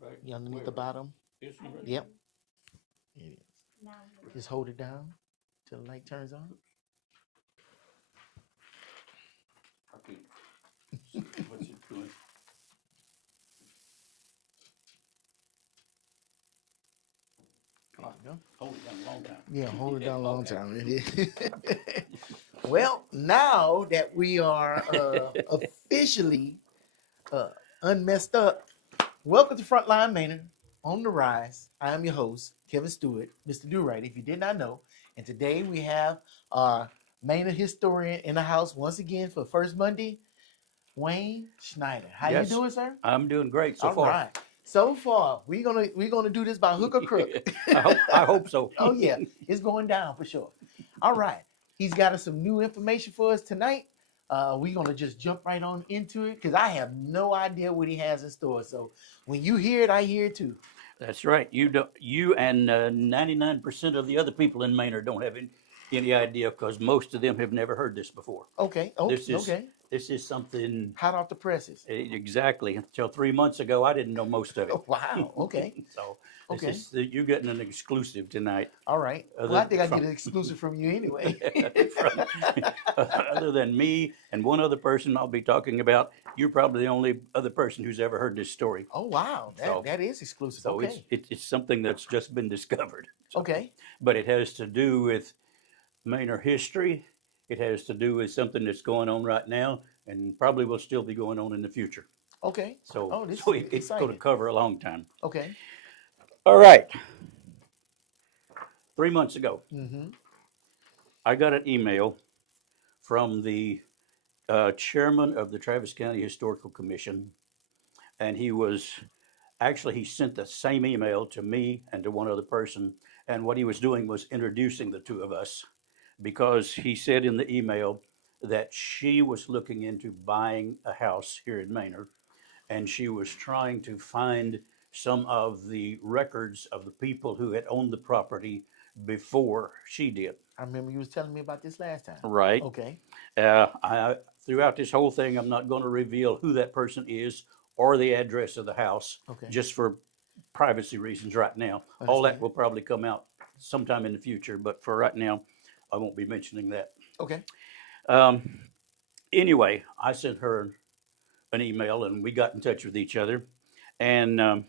Right. You underneath the Where? bottom. This one right Yep, it is. Just hold it down till the light turns on. I can't see what's it doing. There Oh, you go. hold it down a long time. Yeah, hold it down a long Okay. time. It is. Well, now that we are officially uh, unmessed up, welcome to Frontline Manor on the Rise. I am your host, Kevin Stewart, Mr. Do Right, if you did not know. And today we have our Manor historian in the house once again for First Monday, Wayne Schneider. How you Yes, doing, sir? I'm doing great so All far. right. So far, we're gonna do this by hook or crook. I hope so. Oh yeah, it's going down for sure. All right. He's got us some new information for us tonight. We're gonna just jump right on into it because I have no idea what he has in store. So when you hear it, I hear it too. That's right. You don't. You and 99% of the other people in Maynard don't have any idea because most of them have never heard this before. Okay. Okay. This is Okay. this is something Hot off the presses. exactly until 3 months ago. I didn't know most of it. Oh, wow. Okay. So this Okay. is you're getting an exclusive tonight. All right. Well, Other I think I get from an exclusive from you anyway. from other than me and one other person I'll be talking about, you're probably the only other person who's ever heard this story. Oh wow, that So that is exclusive. so it's Okay. it's something that's just been discovered. So, Okay. but it has to do with Manor history. It has to do with something that's going on right now and probably will still be going on in the future. Okay. So Oh, this so is it's going to exciting. cover a long time. Okay. All right. 3 months ago, Mm-hmm. I got an email from the chairman of the Travis County Historical Commission, and he sent the same email to me and to one other person. And what he was doing was introducing the two of us because he said in the email that she was looking into buying a house here in Manor, and she was trying to find some of the records of the people who had owned the property before she did. I remember you was telling me about this last time. Right. Okay. Throughout this whole thing, I'm not going to reveal who that person is or the address of the house, Okay. just for privacy reasons right now. All that Understand. will probably come out sometime in the future, but for right now, I won't be mentioning that. Okay. Um, anyway, I sent her an email and we got in touch with each other. And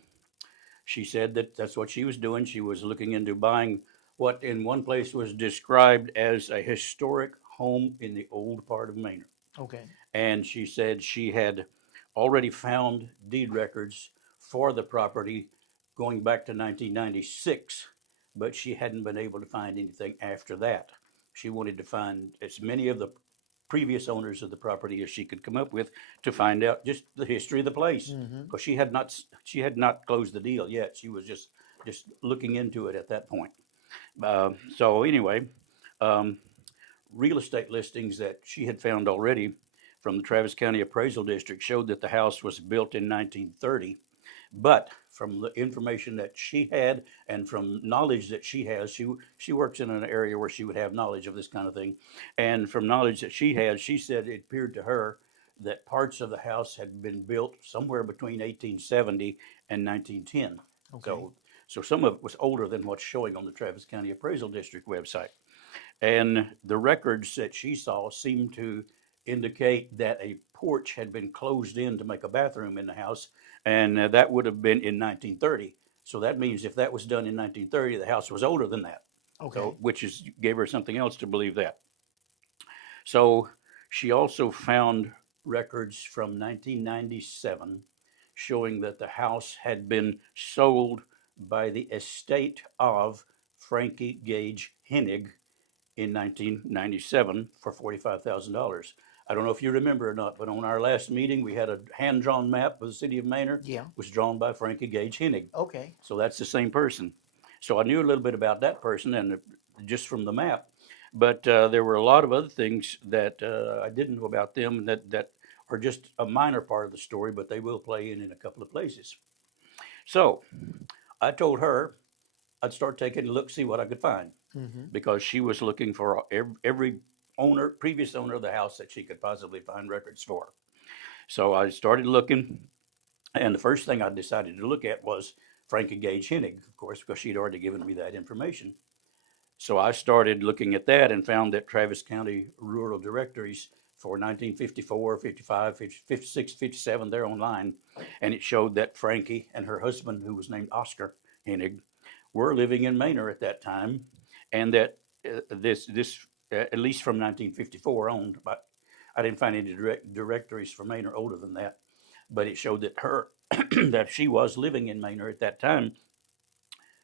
she said that that's what she was doing. She was looking into buying what in one place was described as a historic home in the old part of Maine. Okay. And she said she had already found deed records for the property going back to 1996, but she hadn't been able to find anything after that. She wanted to find as many of the previous owners of the property as she could come up with to find out just the history of the place, Mm-hmm. because she had not closed the deal yet. She was just looking into it at that point. So anyway, um, real estate listings that she had found already from the Travis County Appraisal District showed that the house was built in 1930. But from the information that she had and from knowledge that she has, she works in an area where she would have knowledge of this kind of thing. And from knowledge that she had, she said it appeared to her that parts of the house had been built somewhere between 1870 and 1910. Okay. So some of it was older than what's showing on the Travis County Appraisal District website. And the records that she saw seemed to indicate that a porch had been closed in to make a bathroom in the house, and that would have been in 1930. So that means if that was done in 1930, the house was older than that. Okay. So, which is gave her something else to believe that. So she also found records from 1997 showing that the house had been sold by the estate of Frankie Gage Hennig in 1997 for $45,000. I don't know if you remember or not, but on our last meeting, we had a hand-drawn map of the city of Manor. Yeah. Was drawn by Frankie Gage Hennig. Okay. So that's the same person. So I knew a little bit about that person and just from the map. But there were a lot of other things that I didn't know about them that are just a minor part of the story, but they will play in a couple of places. So I told her I'd start taking a look, see what I could find, Mm-hmm. because she was looking for every previous owner of the house that she could possibly find records for. So I started looking, And the first thing I decided to look at was Frankie Gage Hennig, of course, because she'd already given me that information. So I started looking at that and found that Travis County rural directories for 1954, 55, 56, 57, they're online. And it showed that Frankie and her husband, who was named Oscar Hennig, were living in Manor at that time. And that at least from 1954 on, but I didn't find any directories for Manor older than that. But it showed that that she was living in Manor at that time,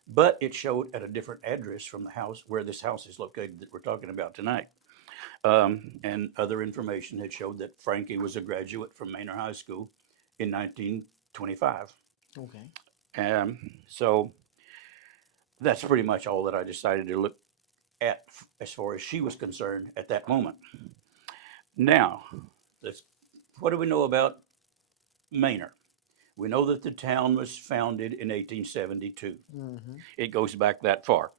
but it showed at a different address from the house where this house is located that we're talking about tonight. And other information had showed that Frankie was a graduate from Manor High School in 1925. Okay. So that's pretty much all that I decided to look at as far as she was concerned at that moment. Now, what do we know about Manor? We know that the town was founded in 1872. Mm-hmm. It goes back that far.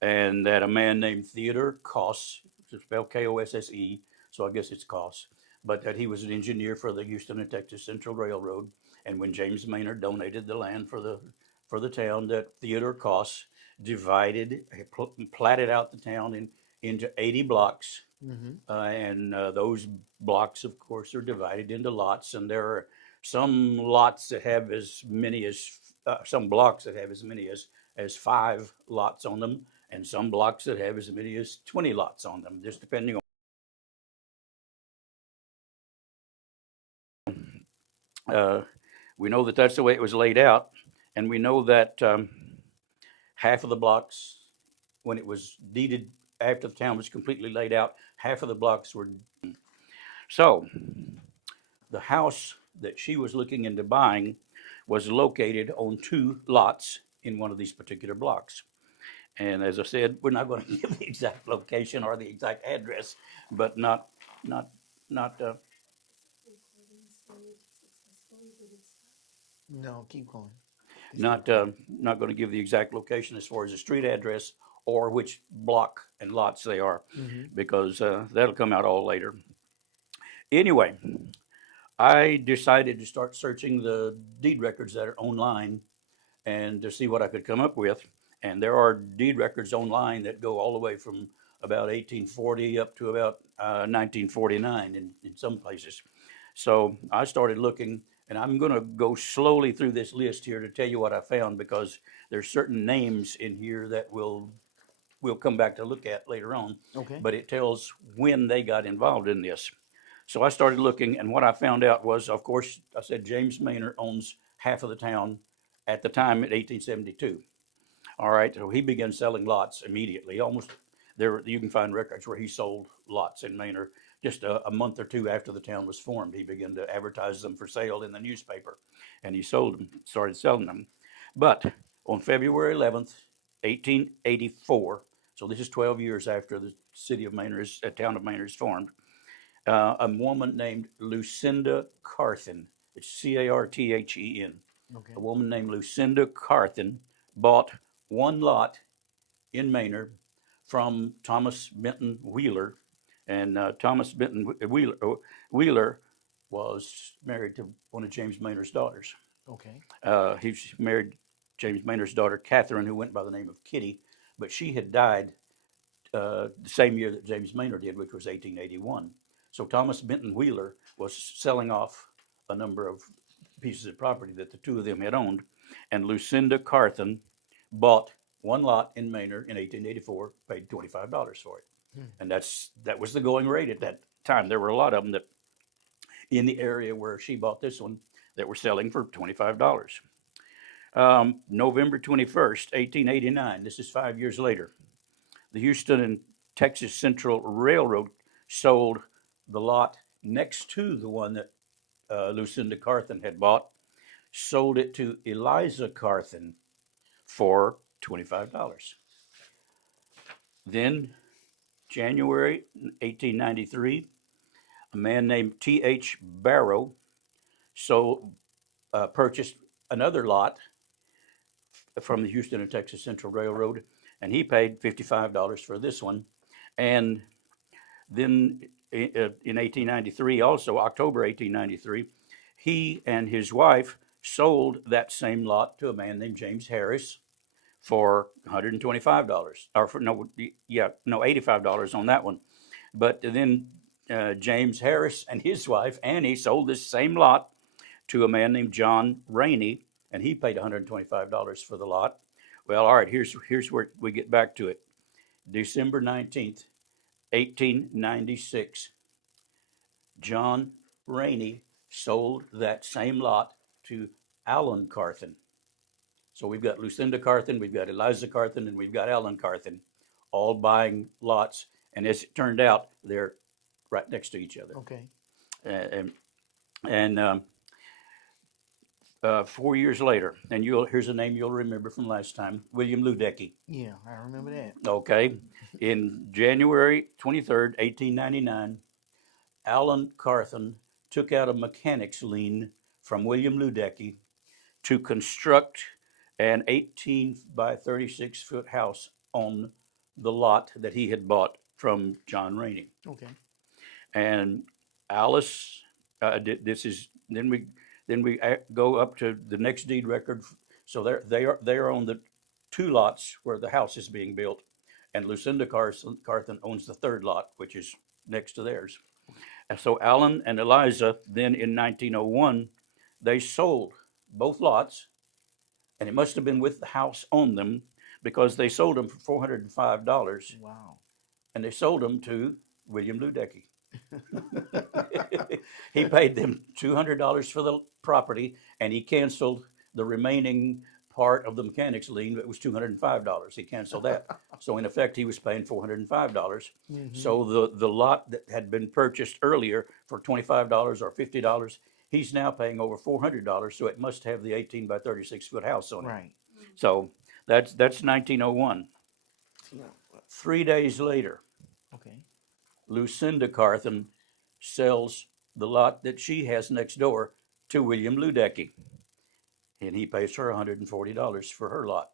And that a man named Theodore Koss, it's spelled Kosse, so I guess it's Koss, but that he was an engineer for the Houston and Texas Central Railroad. And when James Manor donated the land for the town, that Theodore Koss divided, platted out the town into 80 blocks. Mm-hmm. And those blocks, of course, are divided into lots. And there are some lots that have as many as, some blocks that have as many as 5 lots on them, and some blocks that have as many as 20 lots on them, just depending on. We know that that's the way it was laid out, and we know that half of the blocks, when it was deeded after the town was completely laid out, half of the blocks were. So the house that she was looking into buying was located on 2 lots in one of these particular blocks. And as I said, we're not going to give the exact location or the exact address, but not not not No, keep going. not going to give the exact location as far as the street address or which block and lots they are, Mm-hmm. because that'll come out all later. Anyway, I decided to start searching the deed records that are online and to see what I could come up with. And there are deed records online that go all the way from about 1840 up to about 1949 in some places. So I started looking, and I'm going to go slowly through this list here to tell you what I found, because there's certain names in here that we'll come back to look at later on. Okay. But it tells when they got involved in this. So I started looking, and what I found out was, of course, I said James Manor owns half of the town at the time at 1872. All right, so he began selling lots immediately. Almost there, you can find records where he sold lots in Manor just a month or 2 after the town was formed. He began to advertise them for sale in the newspaper, and he sold them, started selling them. But on February 11th, 1884, so this is 12 years after the city of Manor town of Manor is formed, a woman named Lucinda Carthen. It's Carthen. Okay. A woman named Lucinda Carthen bought 1 lot in Manor from Thomas Benton Wheeler. And Thomas Benton Wheeler was married to one of James Manor's daughters. Okay. He married James Manor's daughter, Catherine, who went by the name of Kitty, but she had died the same year that James Manor did, which was 1881. So Thomas Benton Wheeler was selling off a number of pieces of property that the 2 of them had owned, and Lucinda Carthen bought 1 lot in Manor in 1884, paid $25 for it. And that was the going rate at that time. There were a lot of them that in the area where she bought this one that were selling for $25. November 21st, 1889, this is 5 years later, the Houston and Texas Central Railroad sold the lot next to the one that Lucinda Carthen had bought, sold it to Eliza Carthen for $25. Then, January 1893, a man named T.H. Barrow purchased another lot from the Houston and Texas Central Railroad, and he paid $55 for this one. And then in 1893, also October 1893, he and his wife sold that same lot to a man named James Harris for $125, or for no, yeah, no, $85 on that one. But then James Harris and his wife Annie sold this same lot to a man named John Rainey, and he paid $125 for the lot. Well, all right, here's where we get back to it. December 19th, 1896, John Rainey sold that same lot to Alan Carthen. So we've got Lucinda Carthen, we've got Eliza Carthen, and we've got Alan Carthen, all buying lots. And as it turned out, they're right next to each other. Okay. And 4 years later, and here's a name you'll remember from last time, William Ludecky. Yeah, I remember that. Okay, in January 23rd, 1899, Alan Carthen took out a mechanic's lien from William Ludecky to construct an 18 by 36 foot house on the lot that he had bought from John Rainey. Okay. And Alice, this is then we go up to the next deed record. So they are on the two lots where the house is being built, and Lucinda Carthen owns the third lot, which is next to theirs. And so Alan and Eliza then in 1901, they sold both lots, and it must have been with the house on them because they sold them for $405. Wow. And they sold them to William Ludecky. He paid them $200 for the property, and he canceled the remaining part of the mechanic's lien. It was $205. He canceled that. So in effect, he was paying $405. So the lot that had been purchased earlier for $25 or $50, he's now paying over $400. So it must have the 18 by 36 foot house on it. Right. So that's 1901. 3 days later, Okay. Lucinda Carthen sells the lot that she has next door to William Ludecky, and he pays her $140 for her lot.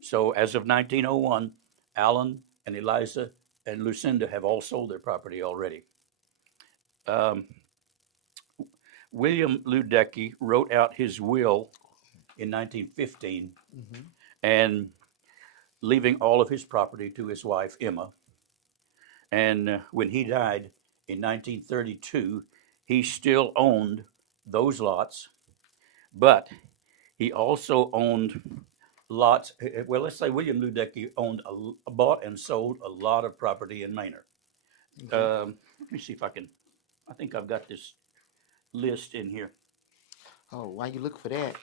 So as of 1901, Alan and Eliza and Lucinda have all sold their property already. William Ludecky wrote out his will in 1915, and leaving all of his property to his wife Emma. And when he died in 1932, he still owned those lots, but he also owned lots. Well, let's say William Ludecky bought and sold a lot of property in Manor. Let me see if I think I've got this list in here. Oh, while you look for that,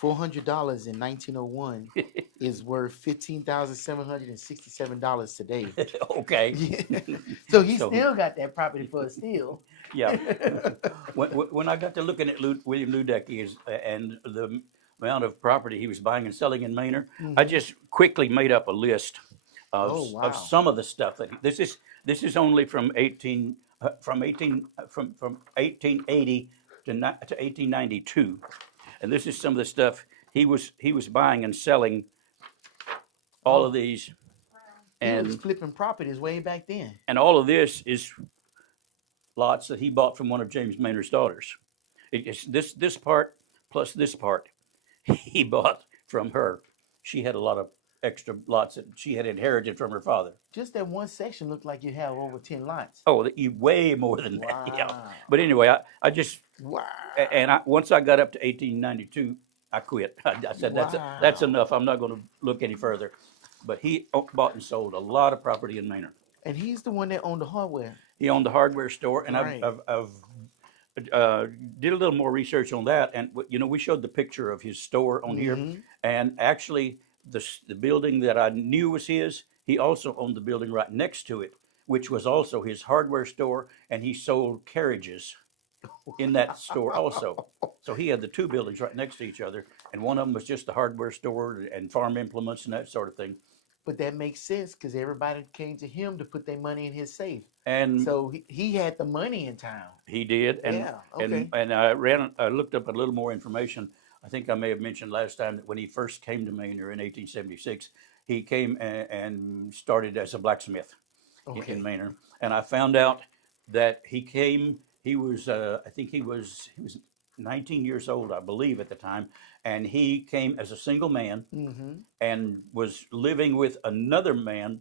$400 in 1901 is worth $15,767 today. Okay. So he still got that property for a steal. Yeah. When I got to looking at William Ludecky and the amount of property he was buying and selling in Manor, I just quickly made up a list of some of the stuff that this is only from 1880 to 1892. And this is some of the stuff he was buying and selling. All of these, and he was flipping properties way back then. And all of this is lots that he bought from one of James Manor's daughters. It's this part plus this part he bought from her. She had a lot of extra lots that she had inherited from her father. Just that one section looked like you have over 10 lots. Oh, way more than that. Yeah. But anyway, I just and once I got up to 1892, I quit. I said that's enough. I'm not going to look any further. But he bought and sold a lot of property in Manor. And he's the one that owned the hardware. He owned the hardware store, and Right. I've did a little more research on that. And we showed the picture of his store on here, and actually the building that I knew was his, he also owned the building right next to it, which was also his hardware store, and he sold carriages in that store also. So he had the two buildings right next to each other, and one of them was just the hardware store and farm implements and that sort of thing. But that makes sense because everybody came to him to put their money in his safe. And so he had the money in town. He did. And, yeah, okay. And I looked up a little more information. I think I may have mentioned last time that when he first came to Manor in 1876, he came and started as a blacksmith in Manor. And I found out that he was 19 years old, I believe, at the time, and he came as a single man Mm-hmm. and was living with another man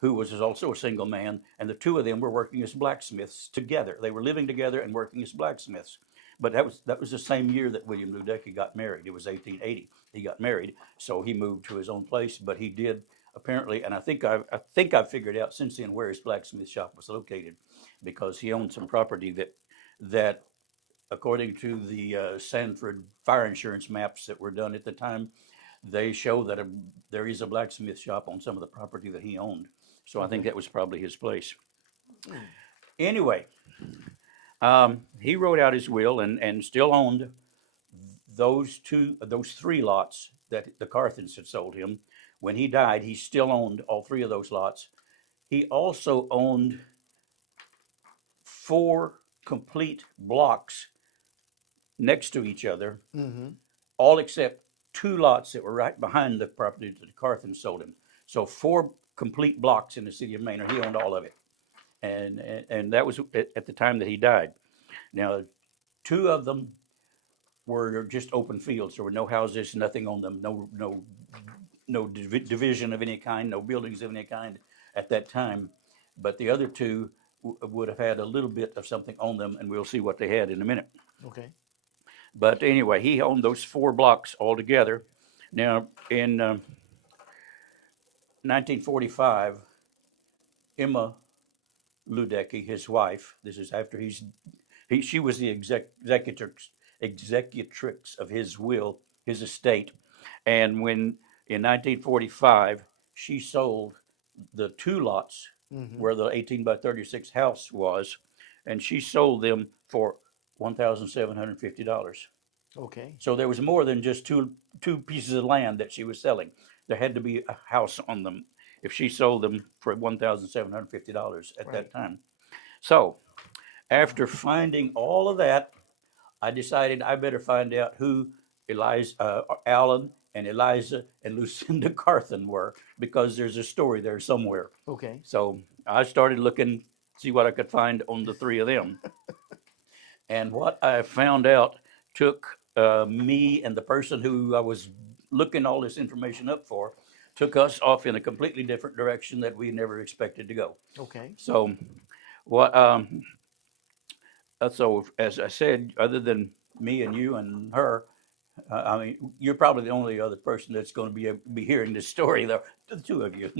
who was also a single man, and the two of them were working as blacksmiths together. They were living together and working as blacksmiths. But that was the same year that William Luedecke got married. It was 1880. He got married, so he moved to his own place. But he did apparently, and I think I've figured out since then where his blacksmith shop was located, because he owned some property that according to the Sanford fire insurance maps that were done at the time, they show that there is a blacksmith shop on some of the property that he owned. So I think Okay. that was probably his place. Mm. Anyway, he wrote out his will and still owned those three lots that the Carthens had sold him. When he died, he still owned all three of those lots. He also owned four complete blocks next to each other, Mm-hmm. all except two lots that were right behind the property that the Carthens sold him. So four complete blocks in the city of Manor. He owned all of it, and that was at the time that he died. Now, two of them were just open fields. There were no houses, nothing on them, no division of any kind, no buildings of any kind at that time. But the other two would have had a little bit of something on them, and we'll see what they had in a minute. Okay. But anyway, he owned those four blocks altogether. Now, in 1945, Emma Luedecke, his wife, this is after she was the executrix of his will, his estate. And when in 1945, she sold the two lots Mm-hmm. where the 18 by 36 house was, and she sold them for $1,750. Okay. So there was more than just two pieces of land that she was selling. There had to be a house on them if she sold them for $1,750 at Right. that time. So after finding all of that, I decided I better find out who Alan and Eliza and Lucinda Carthen were, because there's a story there somewhere. Okay. So I started looking, see what I could find on the three of them. And what I found out took me and the person who I was looking all this information up for, took us off in a completely different direction that we never expected to go. Okay. So what so as I said, other than me and you and her, I mean, you're probably the only other person that's going to be hearing this story, though, the two of you.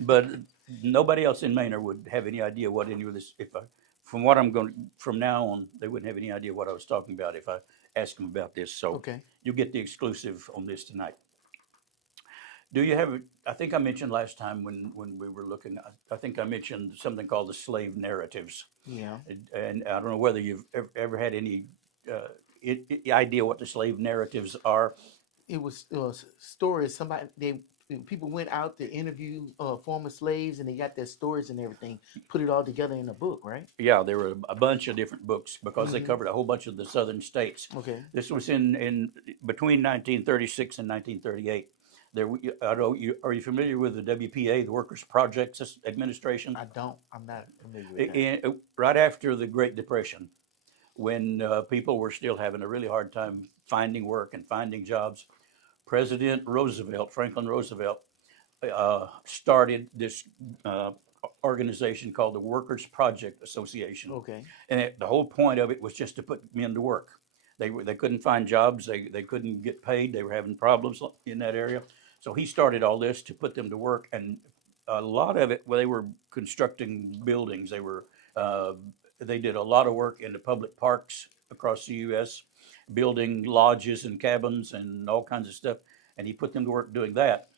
but nobody else in Manor would have any idea what any of this. From what I'm going from now on, they wouldn't have any idea what I was talking about if I asked them about this. So Okay. you get the exclusive on this tonight. Do you have? I think I mentioned last time when we were looking. I think I mentioned something called the slave narratives, Yeah. and I don't know whether you've ever had any idea what the slave narratives are. It was stories. People went out to interview former slaves, and they got their stories and everything, put it all together in a book, right? Yeah, there were a bunch of different books because they Mm-hmm. covered a whole bunch of the southern states. Okay. This was in between 1936 and 1938. There, I don't know, are you familiar with the WPA, the Workers' Projects Administration? I don't. I'm not familiar with that. Right after the Great Depression, when people were still having a really hard time finding work and finding jobs, President Roosevelt, Franklin Roosevelt, started this uh, organization called the Workers' Project Association, Okay. and the whole point of it was just to put men to work. They couldn't find jobs. They couldn't get paid. They were having problems in that area. So he started all this to put them to work, and a lot of it, well, they were constructing buildings. They did a lot of work in the public parks across the U.S., building lodges and cabins and all kinds of stuff. And he put them to work doing that,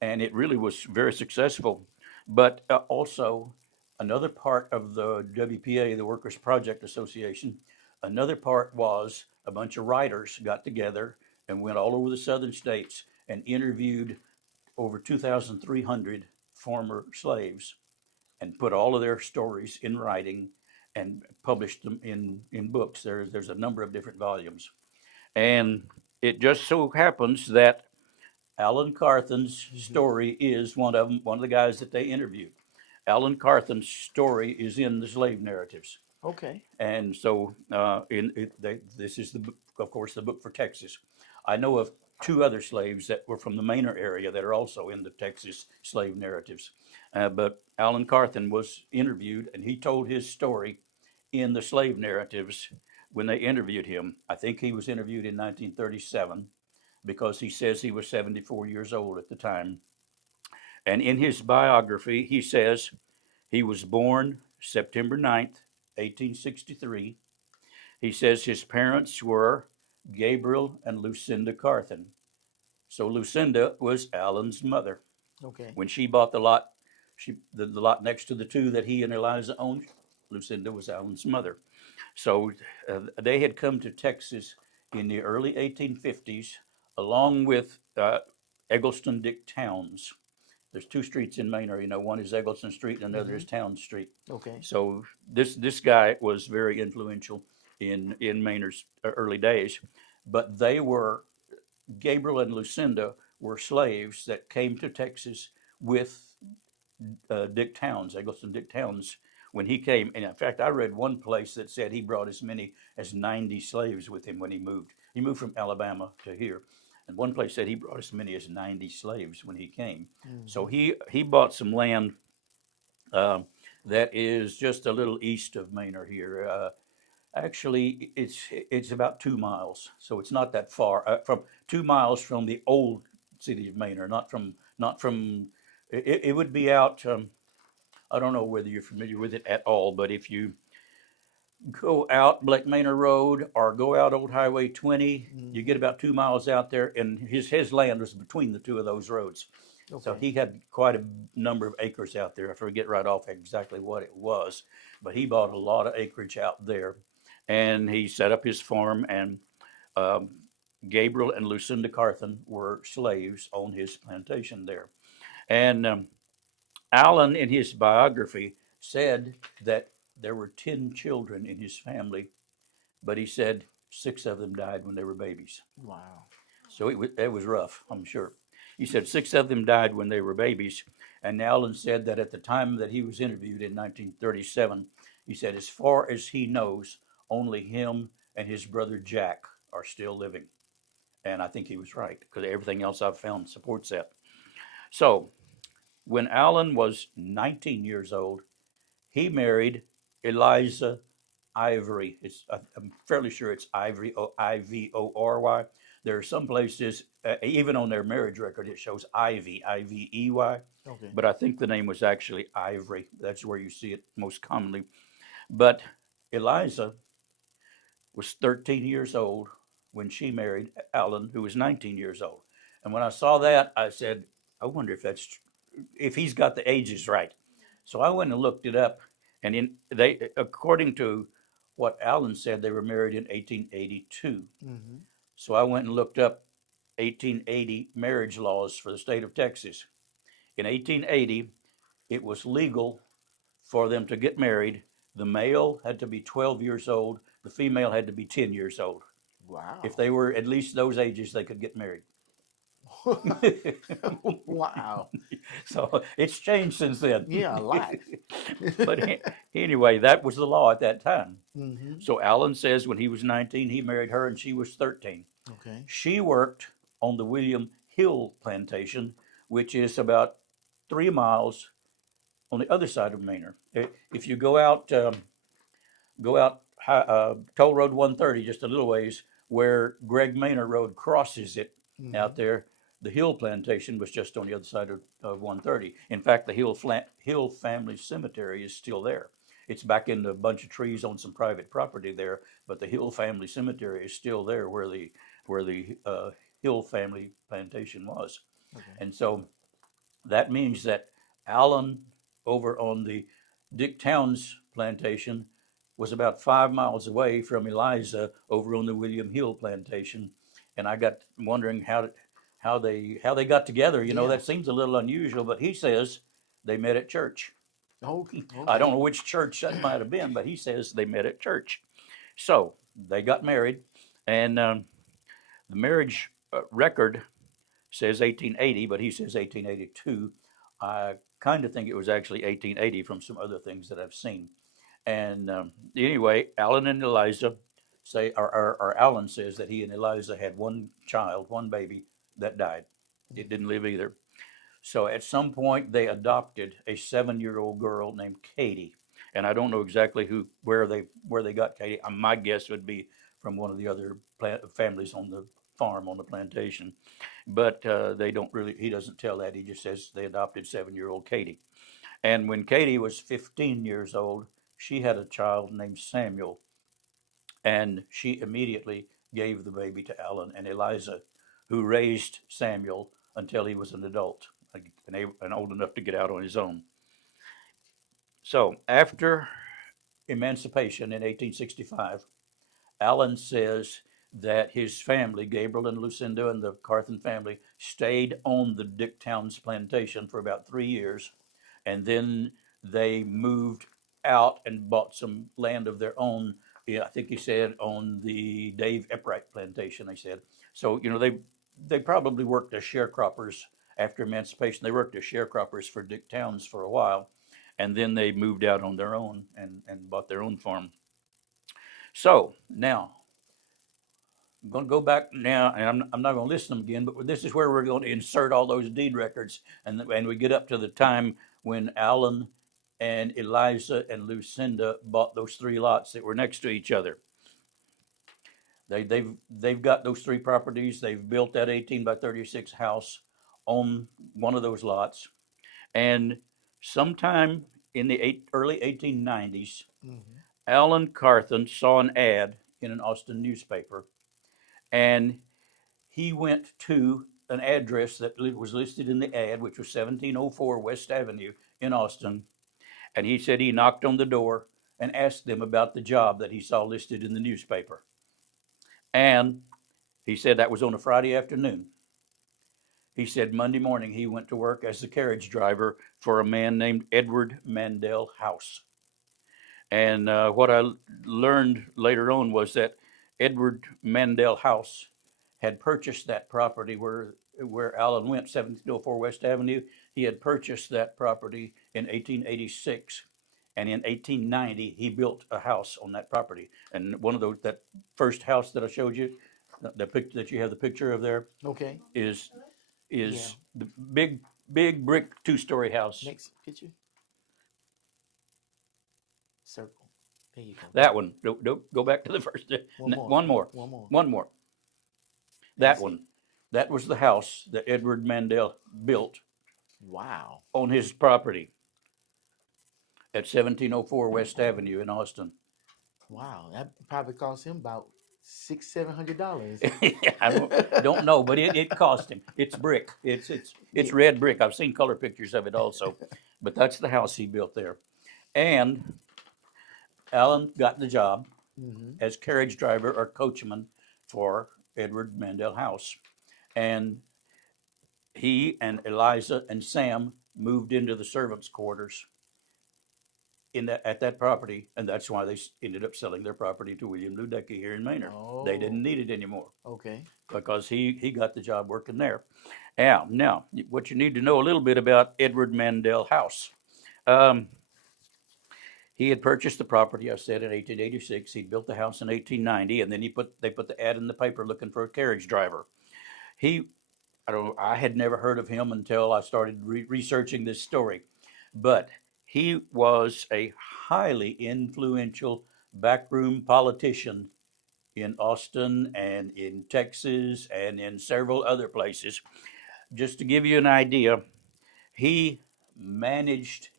and it really was very successful. But also, another part of the WPA, the Workers' Project Association, another part was a bunch of writers got together and went all over the southern states and interviewed over 2,300 former slaves and put all of their stories in writing and published them in books. There's a number of different volumes. And it just so happens that Alan Carthen's Mm-hmm. story is one of them, one of the guys that they interviewed. Alan Carthen's story is in the slave narratives. Okay. And so, this is of course, the book for Texas. I know of two other slaves that were from the Manor area that are also in the Texas slave narratives. But Alan Carthen was interviewed, and he told his story in the slave narratives when they interviewed him. I think he was interviewed in 1937 because he says he was 74 years old at the time. And in his biography, he says he was born September 9th, 1863. He says his parents were Gabriel and Lucinda Carthen. So Lucinda was Alan's mother. Okay. When she bought the lot, the lot next to the two that he and Eliza owned, Lucinda was Alan's mother. So they had come to Texas in the early 1850s, along with Eggleston Dick Towns. There's two streets in Manor. One is Eggleston Street and another is Town Street. Okay. So this guy was very influential in Manor's early days. But Gabriel and Lucinda were slaves that came to Texas with Dick Towns, Eggleston Dick Towns, when he came. And in fact, I read one place that said he brought as many as 90 slaves with him when he moved. He moved from Alabama to here. And one place said he brought as many as 90 slaves when he came. So he bought some land that is just a little east of Manor here. Actually, it's about 2 miles, so it's not that far. From 2 miles from the old city of Manor, not from. It would be out. I don't know whether you're familiar with it at all, but if you go out Black Manor Road or go out Old Highway 20, you get about 2 miles out there, and his land was between the two of those roads. So Okay. he had quite a number of acres out there. I forget right off exactly what it was, but he bought a lot of acreage out there, and he set up his farm. And um, Gabriel and Lucinda Carthen were slaves on his plantation there. And Allen, in his biography, said that there were 10 children in his family, but he said 6 of them died when they were babies. Wow. So it was rough, I'm sure. He said 6 of them died when they were babies. And Allen said that at the time that he was interviewed in 1937, he said, as far as he knows, only him and his brother Jack are still living. And I think he was right, because everything else I've found supports that. So when Allen was 19 years old, he married Eliza Ivory. I'm fairly sure it's Ivory, Ivory. There are some places, even on their marriage record, it shows Ivy, Ivey. Okay. But I think the name was actually Ivory. That's where you see it most commonly. But Eliza was 13 years old when she married Alan, who was 19 years old. And when I saw that, I said, I wonder if he's got the ages right. So I went and looked it up, and according to what Alan said, they were married in 1882. Mm-hmm. So I went and looked up 1880 marriage laws for the state of Texas. In 1880, it was legal for them to get married. The male had to be 12 years old, the female had to be 10 years old. Wow. If they were at least those ages, they could get married. Wow. So it's changed since then. Yeah, a lot. But anyway, that was the law at that time. Mm-hmm. So Alan says when he was 19, he married her and she was 13. Okay. She worked on the William Hill plantation, which is about 3 miles on the other side of Manor. If you go out Toll Road 130 just a little ways, where Greg Manor Road crosses it out there, the Hill plantation was just on the other side of 130. In fact, the Hill family cemetery is still there. It's back in a bunch of trees on some private property there, but the Hill family cemetery is still there where the Hill family plantation was. Okay. And so that means that Allen over on the Dick Towns plantation was about 5 miles away from Eliza over on the William Hill plantation. And I got wondering how they got together. Yeah. That seems a little unusual, but he says they met at church. Okay. I don't know which church that might have been, but he says they met at church. So they got married, and the marriage record says 1880, but he says 1882. I kind of think it was actually 1880 from some other things that I've seen. And anyway, Alan and Eliza say, or Alan says that he and Eliza had one child, one baby that died. It didn't live either. So at some point, they adopted a 7-year-old girl named Katie, and I don't know exactly where they got Katie. My guess would be from one of the other families on the farm on the plantation, but they don't really. He doesn't tell that. He just says they adopted 7-year-old Katie. And when Katie was 15 years old, she had a child named Samuel, and she immediately gave the baby to Alan and Eliza, who raised Samuel until he was an adult and old enough to get out on his own. So after emancipation in 1865, Alan says that his family, Gabriel and Lucinda and the Carthen family, stayed on the Dick Towns plantation for about 3 years, and then they moved out and bought some land of their own. Yeah, I think he said on the Dave Epwright plantation. They said so. They probably worked as sharecroppers after emancipation. They worked as sharecroppers for Dick Towns for a while, and then they moved out on their own and bought their own farm. So now I'm going to go back now, and I'm not going to list them again, but this is where we're going to insert all those deed records, and we get up to the time when Alan and Eliza and Lucinda bought those 3 lots that were next to each other. They've got those 3 properties. They've built that 18 by 36 house on one of those lots, and sometime in the early 1890s, Mm-hmm. Alan Carthen saw an ad in an Austin newspaper, and he went to an address that was listed in the ad, which was 1704 West Avenue in Austin. And he said he knocked on the door and asked them about the job that he saw listed in the newspaper. And he said that was on a Friday afternoon. He said Monday morning he went to work as the carriage driver for a man named Edward Mandel House. And what I learned later on was that Edward Mandel House had purchased that property where Allen went, 1704 West Avenue. He had purchased that property in 1886, and in 1890 he built a house on that property. And one of those, that first house that I showed you, the picture that you have the picture of there, Okay. is Yeah. the big brick 2-story house. Next picture. Circle. There you go. That one. Go back to the first. One more. One more. One more. One more. That one. That was the house that Edward Mandel built Wow. on his property at 1704 West Avenue in Austin. Wow. That probably cost him about $600-700. I don't know, but it cost him. It's brick. It's red brick. I've seen color pictures of it also, but that's the house he built there. And Alan got the job as carriage driver or coachman for Edward Mandel House. And he and Eliza and Sam moved into the servants' quarters at that property, and that's why they ended up selling their property to William Ludecky here in Manor. Oh. They didn't need it anymore. Okay. Because he got the job working there. Now, what you need to know a little bit about Edward Mandel House. He had purchased the property, I said, in 1886. He built the house in 1890, and then they put the ad in the paper looking for a carriage driver. I had never heard of him until I started researching this story, but he was a highly influential backroom politician in Austin and in Texas and in several other places. Just to give you an idea, he managed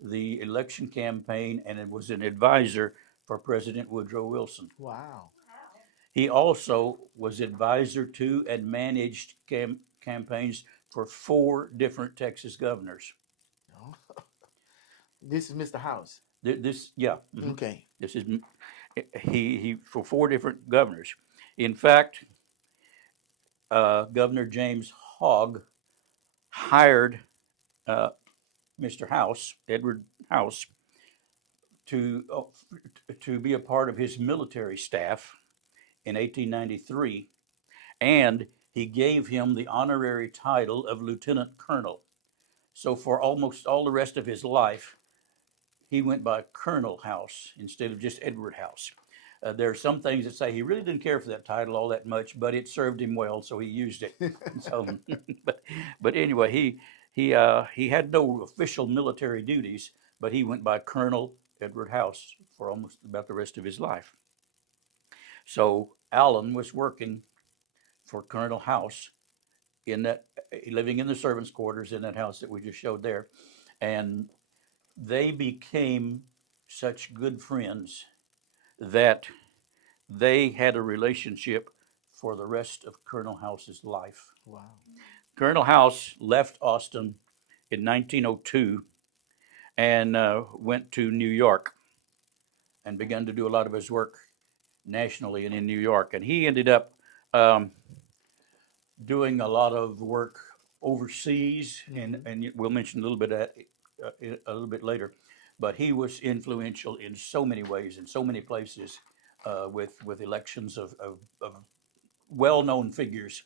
the election campaign and it was an advisor for President Woodrow Wilson. Wow. He also was advisor to and managed campaigns for 4 different Texas governors. Oh. This is Mr. House. Yeah. Okay. This is he for 4 different governors. In fact, Governor James Hogg hired Mr. House, Edward House, to be a part of his military staff in 1893, and he gave him the honorary title of lieutenant colonel. So for almost all the rest of his life, he went by Colonel House instead of just Edward House. There are some things that say he really didn't care for that title all that much, but it served him well, so he used it. So, but but anyway, he had no official military duties, but he went by Colonel Edward House for almost about the rest of his life. So Allen was working for Colonel House in that, living in the servants' quarters in that house that we just showed there, and they became such good friends that they had a relationship for the rest of Colonel House's life. Wow. Colonel House left Austin in 1902 and went to New York and began to do a lot of his work nationally and in New York. And he ended up um, doing a lot of work overseas, and we'll mention a little bit of that a little bit later. But he was influential in so many ways, in so many places, with elections of well-known figures.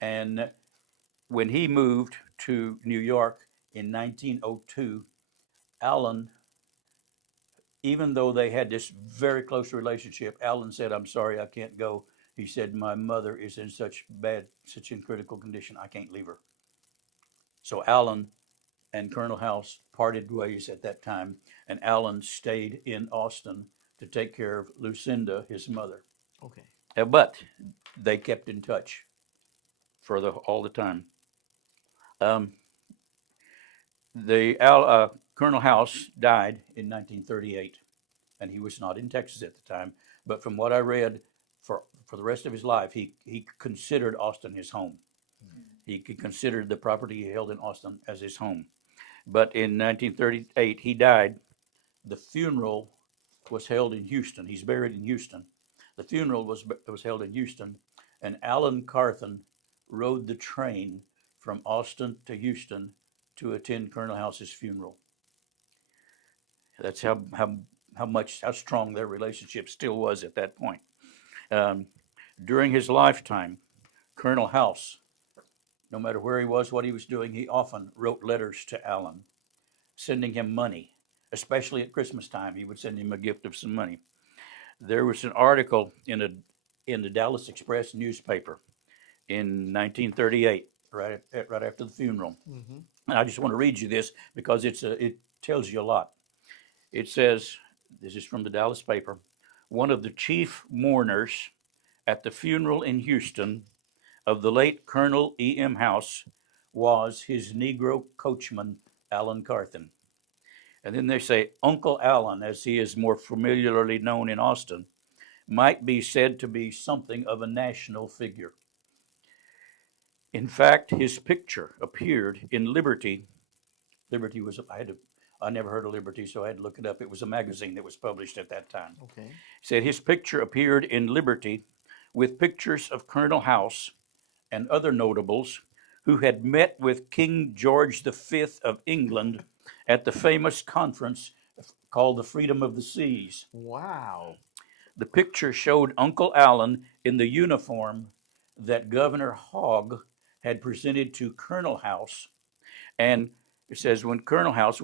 And when he moved to New York in 1902, Allen, even though they had this very close relationship, Allen said, "I'm sorry, I can't go." He said, "My mother is in such in critical condition, I can't leave her." So Allen and Colonel House parted ways at that time, and Allen stayed in Austin to take care of Lucinda, his mother. Okay. But they kept in touch for all the time. Um, Colonel House died in 1938, and he was not in Texas at the time. But from what I read, for the rest of his life, he considered Austin his home. He considered the property he held in Austin as his home. But in 1938, he died. The funeral was held in Houston. He's buried in Houston. The funeral was held in Houston, and Alan Carthen rode the train from Austin to Houston to attend Colonel House's funeral. That's how strong their relationship still was at that point. Um, During his lifetime, Colonel House, no matter where he was, what he was doing, he often wrote letters to Allen, sending him money, especially at Christmas time. He would send him a gift of some money. There was an article in the Dallas Express newspaper in 1938, right after the funeral. Mm-hmm. And I just want to read you this because it tells you a lot. It says, this is from the Dallas paper, one of the chief mourners at the funeral in Houston of the late Colonel E.M. House was his Negro coachman, Alan Carthen. And then they say, Uncle Alan, as he is more familiarly known in Austin, might be said to be something of a national figure. In fact, his picture appeared in Liberty. Liberty was, I never heard of Liberty, so I had to look it up. It was a magazine that was published at that time. Okay. He said his picture appeared in Liberty with pictures of Colonel House and other notables who had met with King George V of England at the famous conference called the Freedom of the Seas. Wow. The picture showed Uncle Allen in the uniform that Governor Hogg had presented to Colonel House. And it says when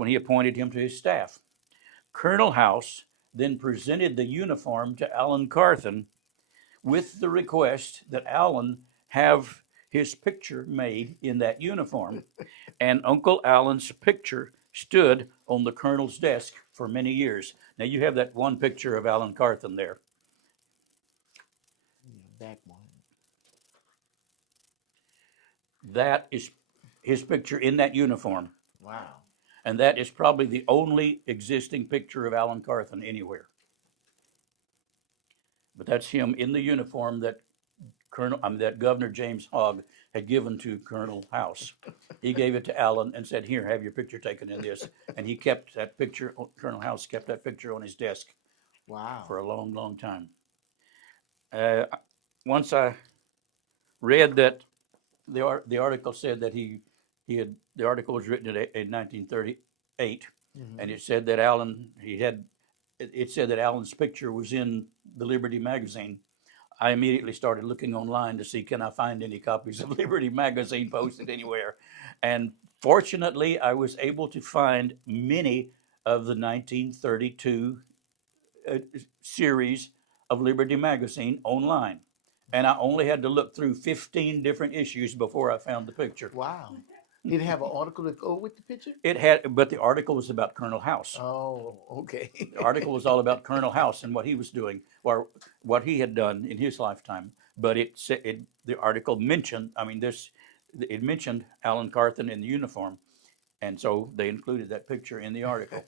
he appointed him to his staff, Colonel House then presented the uniform to Alan Carthen with the request that Allen have his picture made in that uniform. And Uncle Allen's picture stood on the colonel's desk for many years. Now you have that one picture of Alan Carthen there. Back one. That is his picture in that uniform. Wow. And that is probably the only existing picture of Alan Carthen anywhere. But that's him in the uniform that that Governor James Hogg had given to Colonel House. He gave it to Allen and said, "Here, have your picture taken in this." And he kept that picture. Colonel House kept that picture on his desk. Wow. For a long, long time. Once I read that the article said that the article was written in 1938, and it said that it said that Allen's picture was in the Liberty magazine. I immediately started looking online to see, can I find any copies of Liberty magazine posted anywhere? And fortunately, I was able to find many of the 1932 uh, series of Liberty Magazine online. And I only had to look through 15 different issues before I found the picture. Wow. Did it have an article to go with the picture? It had, but the article was about Colonel House. Oh, okay. The article was all about Colonel House and what he was doing, or what he had done in his lifetime. But the article mentioned, I mean, it mentioned Alan Carthen in the uniform, and so they included that picture in the article.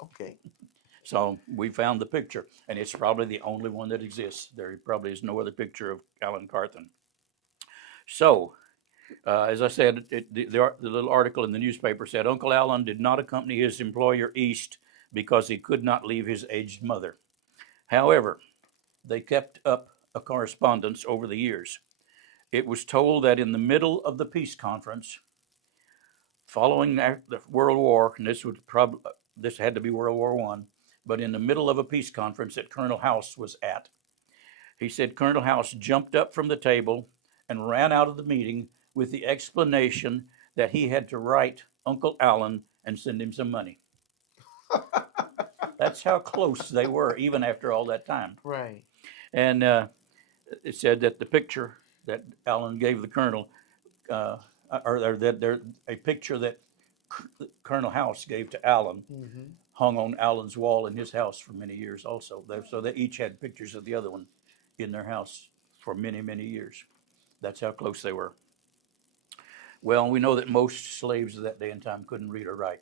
Okay. So we found the picture, and it's probably the only one that exists. There probably is no other picture of Alan Carthen. So, as I said, the little article in the newspaper said Uncle Alan did not accompany his employer east because he could not leave his aged mother. However, they kept up a correspondence over the years. It was told that in the middle of the peace conference, following the World War, and this had to be World War One, but in the middle of a peace conference that Colonel House was at, he said Colonel House jumped up from the table and ran out of the meeting with the explanation that he had to write Uncle Alan and send him some money. That's how close they were, even after all that time. Right. And it said that the picture that Alan gave the colonel, or that there a picture that Colonel House gave to Alan, hung on Alan's wall in his house for many years. Also, so they each had pictures of the other one in their house for many, many years. That's how close they were. Well, we know that most slaves of that day and time couldn't read or write.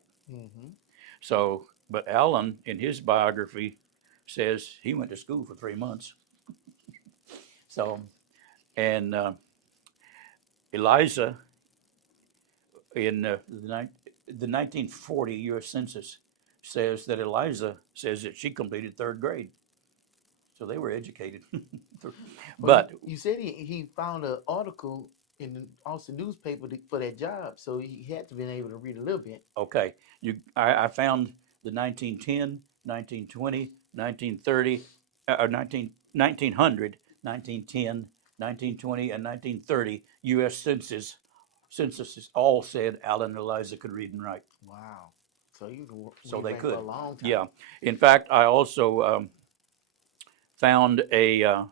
So, but Alan, in his biography, says he went to school for 3 months. So, and Eliza, in the 1940 U.S. Census, says that Eliza says that she completed third grade. So they were educated. But you said he found an article in the Austin newspaper for that job, so he had to been able to read a little bit. okay, I found the 1910, 1920, 1930, or 1900, 1910, 1920, and 1930 U.S. censuses all said Alan and Eliza could read and write. Wow. So you So they for could. a long time. Yeah. In fact, I also found a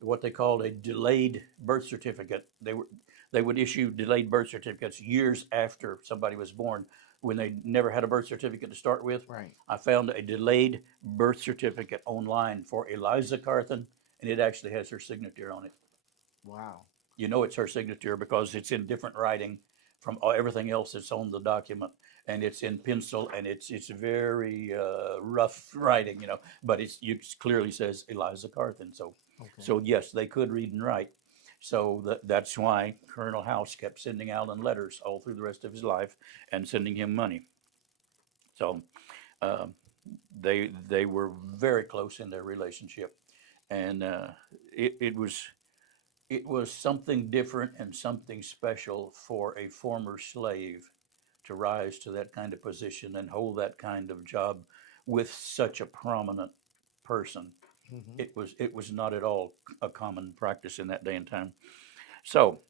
what they called a delayed birth certificate. They would issue delayed birth certificates years after somebody was born when they never had a birth certificate to start with. Right. I found a delayed birth certificate online for Eliza Carthen, and it actually has her signature on it. Wow. You know it's her signature because it's in different writing from everything else that's on the document, and it's in pencil, and it's very rough writing, but it clearly says Eliza Carthen. So yes, they could read and write. So that's why Colonel House kept sending Alan letters all through the rest of his life and sending him money. So uh, they were very close in their relationship, and it was something different and something special for a former slave to rise to that kind of position and hold that kind of job with such a prominent person. It was not at all a common practice in that day and time. So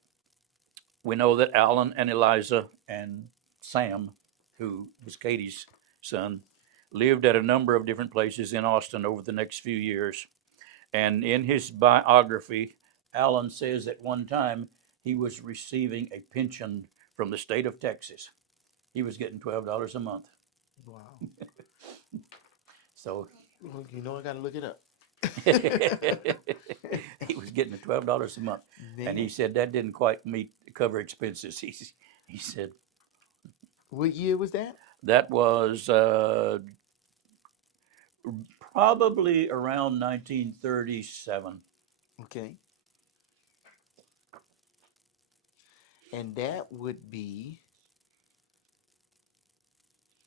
we know that Alan and Eliza and Sam, who was Katie's son, lived at a number of different places in Austin over the next few years. And in his biography, Alan says at one time he was receiving a pension from the state of Texas. He was getting $12 a month. Wow. So Well, I got to look it up. he was getting $12 a month. Man. And he said that didn't quite cover expenses. He said, What year was that? that was probably around 1937. Okay. And that would be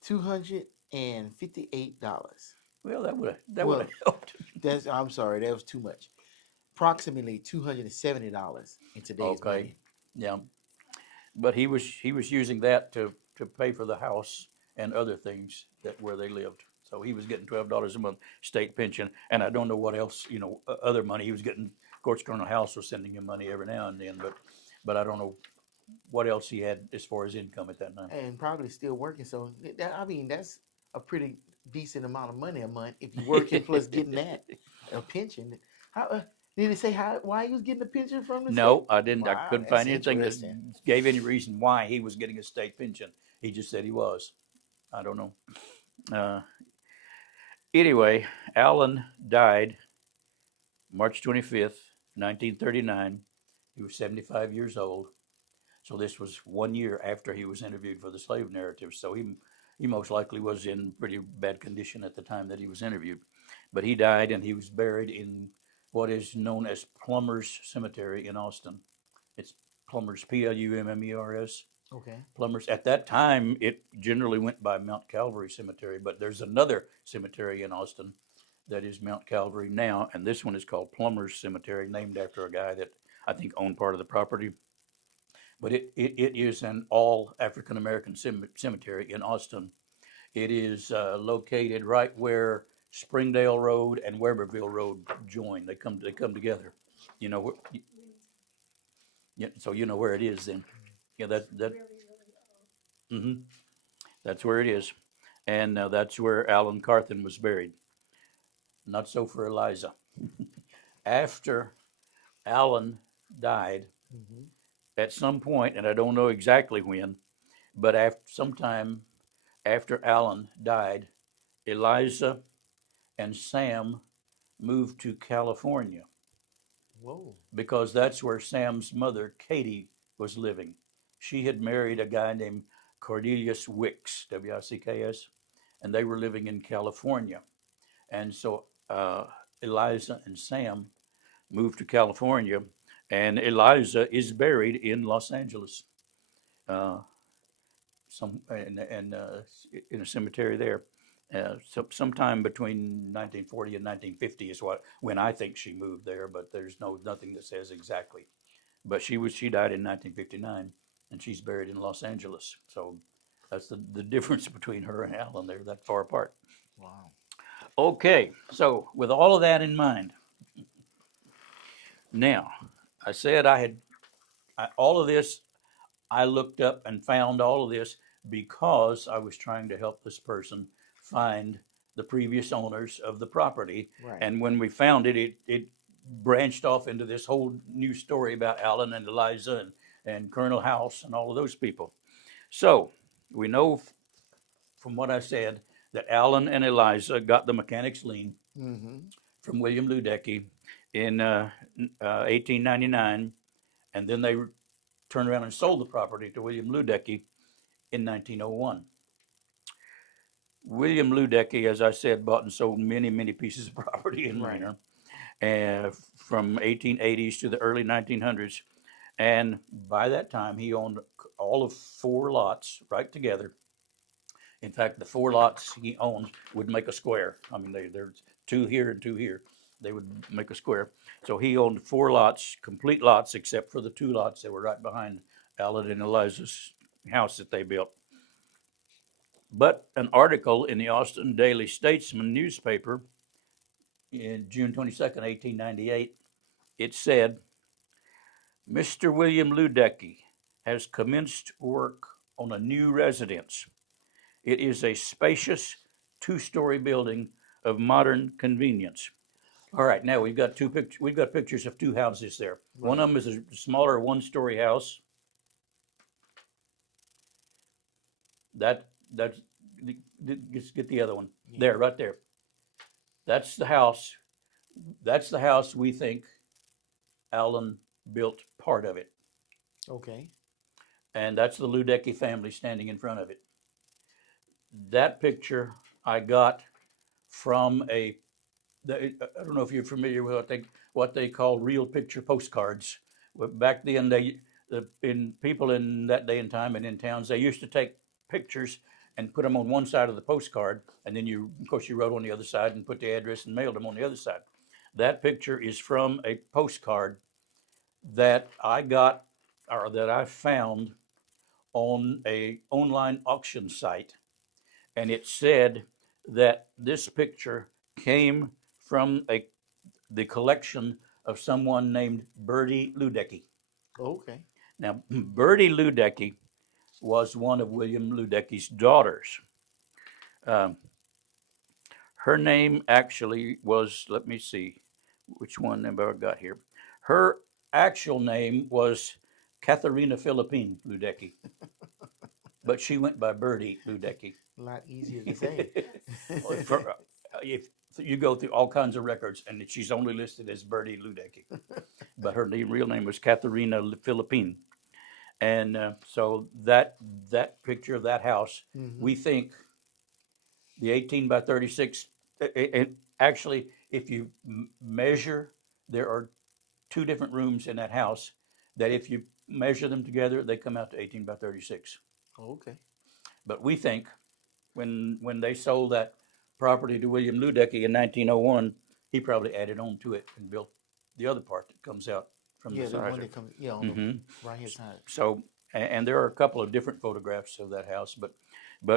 $258. Well, that would Well, have helped. I'm sorry, that was too much. Approximately $270 in today's Okay. money. Yeah, but he was using that to pay for the house and other things where they lived. So he was getting $12 a month state pension, and I don't know what else, other money he was getting. Of course, Colonel House was sending him money every now and then, but I don't know what else he had as far as income at that time. And probably still working. So that's a pretty decent amount of money a month if you working plus getting that a pension. How did it say how why he was getting a pension from the state? No, I didn't. I Wow, couldn't that's find anything that interesting. gave any reason why he was getting a state pension. He just said he was. I don't know. Uh, anyway, Allen died March 25th, 1939. He was 75 years old. So this was 1 year after he was interviewed for the slave narrative. So he most likely was in pretty bad condition at the time that he was interviewed. But he died and he was buried in what is known as Plumbers Cemetery in Austin. It's Plumbers, Plummers. Okay. Plumbers. At that time, it generally went by Mount Calvary Cemetery, but there's another cemetery in Austin that is Mount Calvary now, and this one is called Plumbers Cemetery, named after a guy that I think owned part of the property. But it is an all African American cemetery in Austin. It is located right where Springdale Road and Weberville Road join. They come together. You know, yeah, so you know where it is then. Yeah, that. Mm-hmm, that's where it is, and that's where Alan Carthen was buried. Not so for Eliza. After Alan died, Hmm. at some point, and I don't know exactly when, but after sometime after Alan died, Eliza and Sam moved to California Whoa. because that's where Sam's mother, Katie, was living. She had married a guy named Cornelius Wicks, Wicks, and they were living in California. And so Eliza and Sam moved to California, and Eliza is buried in Los Angeles, uh, some in a cemetery there. Sometime between 1940 and 1950 is when I think she moved there, but there's nothing that says exactly. But she died in 1959, and she's buried in Los Angeles. So that's the difference between her and Alan. They're that far apart. Wow. Okay, so with all of that in mind, now I said all of this. I looked up and found all of this because I was trying to help this person find the previous owners of the property. Right. And when we found it, it branched off into this whole new story about Alan and Eliza and Colonel House and all of those people. So we know from what I said that Alan and Eliza got the mechanics lien Mm-hmm. from William Ludecky in 1899, and then they turned around and sold the property to William Ludecky in 1901. William Ludecky, as I said, bought and sold many, many pieces of property in Right. Manor from 1880s to the early 1900s. And by that time, he owned all of 4 lots right together. In fact, the 4 lots he owned would make a square. I mean, there's 2 here and 2 here. They would make a square. So he owned 4 lots, complete lots, except for the 2 lots that were right behind Alan and Eliza's house that they built. But an article in the Austin Daily Statesman newspaper in June 22nd, 1898, it said, Mr. William Ludecky has commenced work on a new residence. It is a spacious 2-story building of modern convenience. All right, now we've got pictures of 2 houses there. Right. One of them is a smaller 1-story house. That's just get the other one. Yeah. There, right there. That's the house. That's the house we think Alan built part of it. Okay. And that's the Ludecky family standing in front of it. That picture I got from I don't know if you're familiar with what they call real picture postcards. Back then, people in that day and time and in towns, they used to take pictures and put them on one side of the postcard, and then of course, you wrote on the other side and put the address and mailed them on the other side. That picture is from a postcard that I got or that I found on a online auction site, and it said that this picture came from the collection of someone named Bertie Ludecky. Okay. Now, Bertie Ludecky was one of William Ludecky's daughters. Um, her name actually was, let me see, which one have I got here? Her actual name was Katharina Philippine Ludecky, but she went by Birdie Ludecky. A lot easier to say. For, if you go through all kinds of records, and she's only listed as Birdie Ludecky, but her real name was Katharina Philippine. And so that picture of that house, we think the 18 by 36. Actually, if you measure, there are two different rooms in that house. That if you measure them together, they come out to 18 by 36. Okay. But we think when they sold that property to William Ludecky in 1901, he probably added on to it and built the other part that comes out from Yeah, the the one side. that comes, yeah, on the right hand side. So, and there are a couple of different photographs of that house, but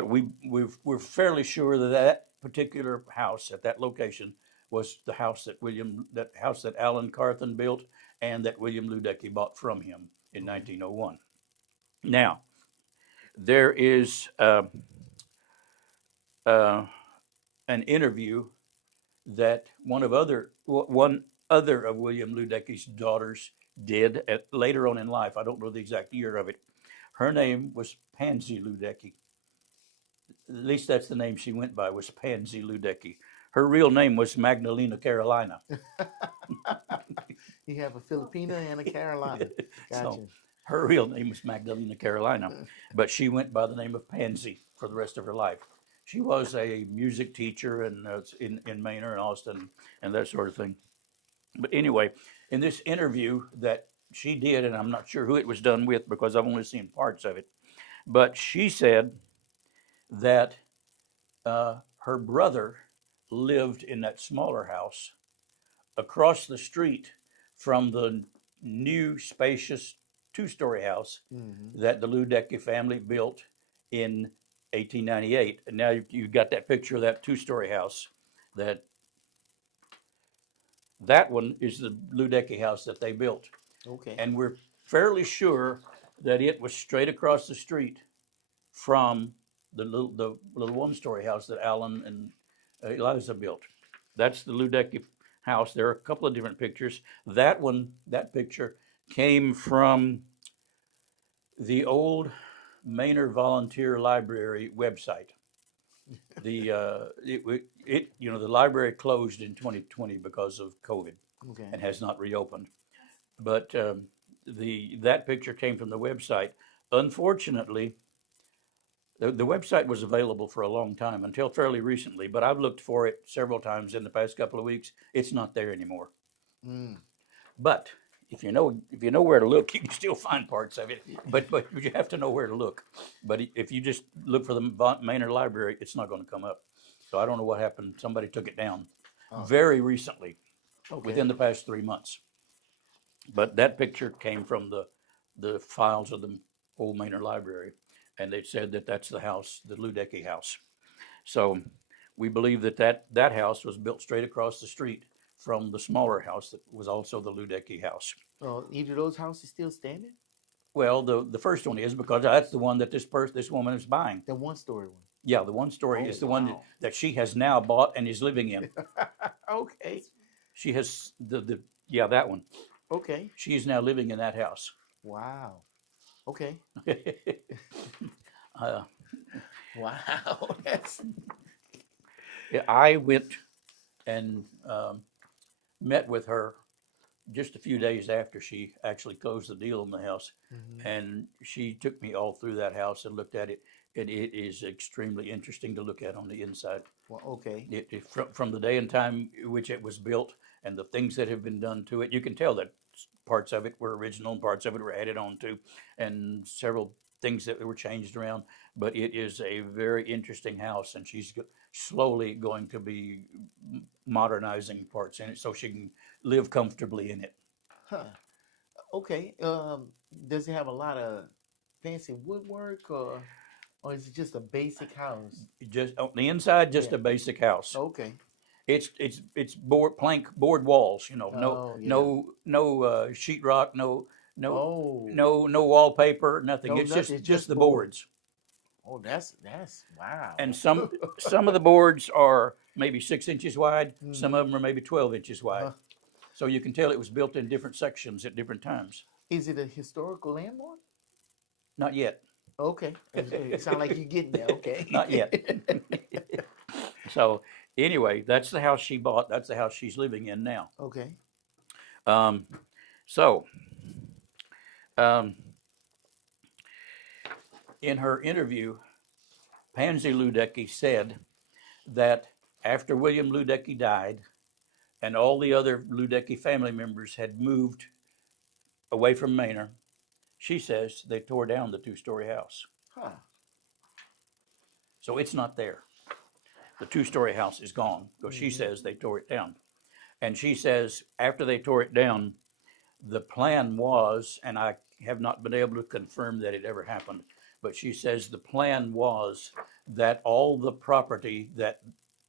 we're fairly sure that that particular house at that location was the house that Alan Carthen built and that William Ludecky bought from him in 1901. Now, there is an interview that one other of William Ludecky's daughters did later on in life. I don't know the exact year of it. Her name was Pansy Ludecky. At least that's the name she went by, was Pansy Ludecky. Her real name was Magdalena Carolina. You have a Filipina and a Carolina. Gotcha. So her real name was Magdalena Carolina, but she went by the name of Pansy for the rest of her life. She was a music teacher in Manor and Austin and that sort of thing. But anyway, in this interview that she did, and I'm not sure who it was done with because I've only seen parts of it, but she said that her brother lived in that smaller house across the street from the new, spacious two-story house that the Ludecky family built in 1898. And now you've got that picture of that two-story house. That one is the Ludecky house that they built. Okay. And we're fairly sure that it was straight across the street from the little one-story house that Alan and Eliza built. That's the Ludecky house. There are a couple of different pictures. That picture came from the old Manor Volunteer Library website. The library closed in 2020 because of COVID Okay. and has not reopened. But that picture came from the website. Unfortunately, the website was available for a long time until fairly recently, but I've looked for it several times in the past couple of weeks. It's not there anymore. But if you know where to look, you can still find parts of it. But you have to know where to look. But if you just look for the Manor Library, it's not going to come up. So I don't know what happened. Somebody took it down very recently, within the past 3 months. But that picture came from the files of the old Manor Library, and they said that that's the house, the Ludecky house. So we believe that house was built straight across the street from the smaller house that was also the Ludecky house. Either of those houses still standing? Well, the first one is because that's the one that this woman is buying. The one-story one. Yeah, the one story is the one that she has now bought and is living in. Okay. She has that one. Okay. She is now living in that house. Wow. Okay. uh, Wow. That's... I went and met with her just a few days after she actually closed the deal on the house. And she took me all through that house and looked at it. And it is extremely interesting to look at on the inside. Well, okay. From the day and time in which it was built and the things that have been done to it, you can tell that parts of it were original and parts of it were added on to, and several things that were changed around. But it is a very interesting house, and she's slowly going to be modernizing parts in it so she can live comfortably in it. Huh. Okay. Does it have a lot of fancy woodwork, or is it just a basic house? Just on the inside, just a basic house. Okay. It's plank board walls. No sheetrock, no Oh. wallpaper, nothing. No, It's nothing, just the boards. Oh, that's wow. And some of the boards are maybe 6 inches wide. Some Mhm. of them are maybe 12 inches wide. Uh-huh. So you can tell it was built in different sections at different times. Is it a historical landmark? Not yet. Okay, it sounds like you're getting there. Not Okay. yet. So anyway, that's the house she bought. That's the house she's living in now. Okay. Um, so um, in her interview, Pansy Ludecky said that after William Ludecky died and all the other Ludecky family members had moved away from Manor, she says they tore down the two-story house. Huh. So it's not there. The two-story house is gone because she Hmm. says they tore it down. And she says after they tore it down, the plan was, and I have not been able to confirm that it ever happened, but she says the plan was that all the property that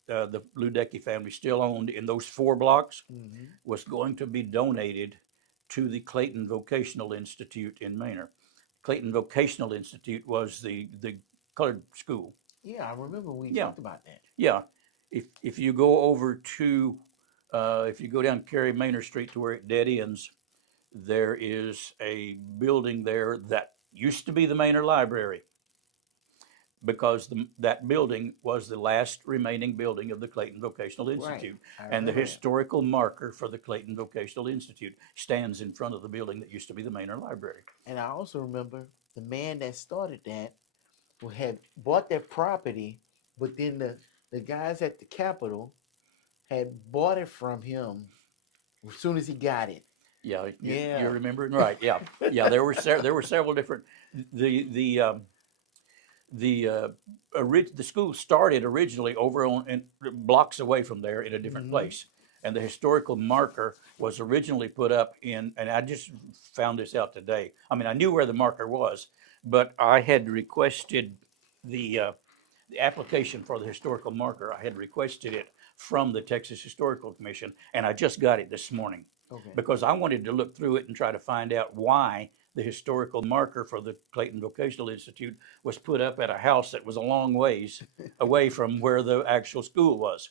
the Ludecky family still owned in those 4 blocks Hmm. was going to be donated to the Clayton Vocational Institute in Manor. Clayton Vocational Institute was the colored school. Yeah, I remember we Yeah, talked about that. yeah. If you go over to if you go down Cary Manor Street to where it dead ends, there is a building there that used to be the Manor Library because that building was the last remaining building of the Clayton Vocational Right. Institute. I And the remember that. historical marker for the Clayton Vocational Institute stands in front of the building that used to be the Manor Library. And I also remember the man that started that who had bought that property, but then the guys at the Capitol had bought it from him as soon as he got it. Yeah, you're Yeah. remembering right. Yeah, yeah. There were several different. The the um, the uh, the school started originally over on in, blocks away from there in a different Hmm. place, and the historical marker was originally put up in. And I just found this out today. I mean, I knew where the marker was, but I had requested the uh, the application for the historical marker. I had requested it from the Texas Historical Commission, and I just got it this morning Okay. because I wanted to look through it and try to find out why the historical marker for the Clayton Vocational Institute was put up at a house that was a long ways away from where the actual school was.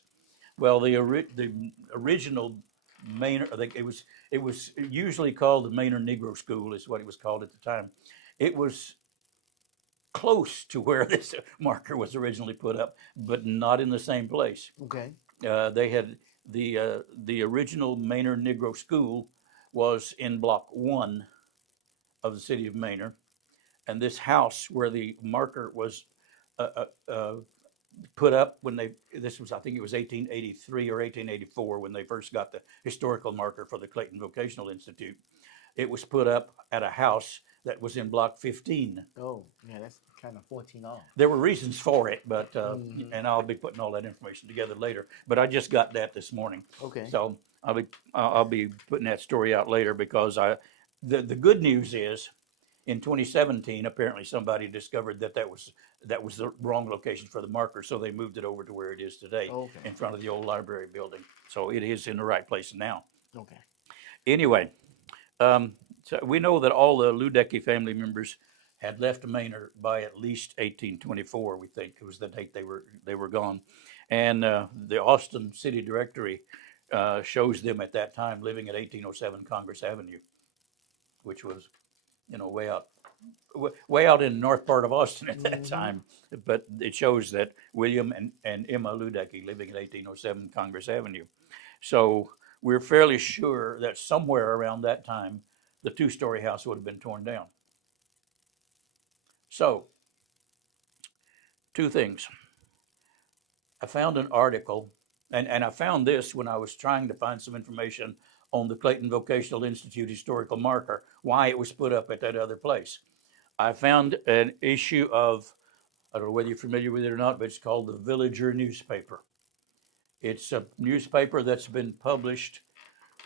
Well, the original Manor, I think it was usually called the Manor Negro School, is what it was called at the time. It was close to where this marker was originally put up, but not in the same place. Okay. They had the original Manor Negro School was in Block 1 of the city of Manor, and this house where the marker was uh, uh, uh, put up when they this was I think it was 1883 or 1884 when they first got the historical marker for the Clayton Vocational Institute. It was put up at a house that was in Block 15. Oh, yeah, that's kind of 14 off. There were reasons for it, but Hmm. and I'll be putting all that information together later. But I just got that this morning, Okay. so I'll be putting that story out later because the good news is in 2017 apparently somebody discovered that was the wrong location for the marker, so they moved it over to where it is today Okay. in front of the old library building. So it is in the right place now. Okay. Anyway, um, so we know that all the Ludecky family members had left Manor by at least 1824. We think it was the date they were gone, and the Austin City Directory shows them at that time living at 1807 Congress Avenue, which was way out way out in the north part of Austin at that Hmm. time. But it shows that William and Emma Ludecky living at 1807 Congress Avenue. So we're fairly sure that somewhere around that time, the two-story house would have been torn down. So, two things. I found an article, and I found this when I was trying to find some information on the Clayton Vocational Institute historical marker, why it was put up at that other place. I found an issue of, I don't know whether you're familiar with it or not, but it's called the Villager newspaper. It's a newspaper that's been published,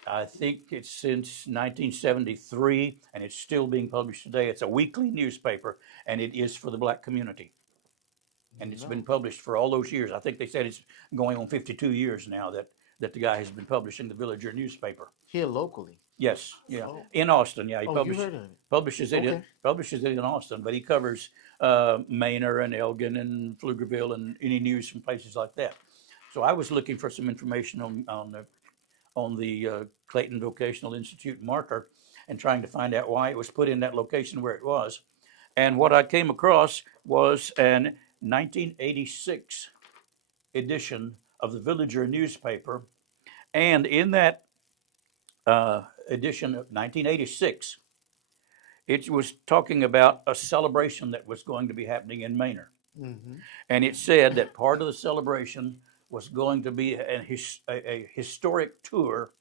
I think it's since 1973, and it's still being published today. It's a weekly newspaper, and it is for the black community. And it's been No. published for all those years. I think they said it's going on 52 years now that the guy has been publishing the Villager newspaper. Here locally. Yes, yeah, Oh, in Austin. Yeah, he oh, you heard of it? Okay. publishes it in Austin, but he covers Manor and Elgin and Pflugerville and any news from places like that. So I was looking for some information on the Clayton Vocational Institute marker and trying to find out why it was put in that location where it was. And what I came across was an 1986 edition of the Villager newspaper, and in that edition of 1986, it was talking about a celebration that was going to be happening in Manor. Mm-hmm. And it said that part of the celebration was going to be a historic tour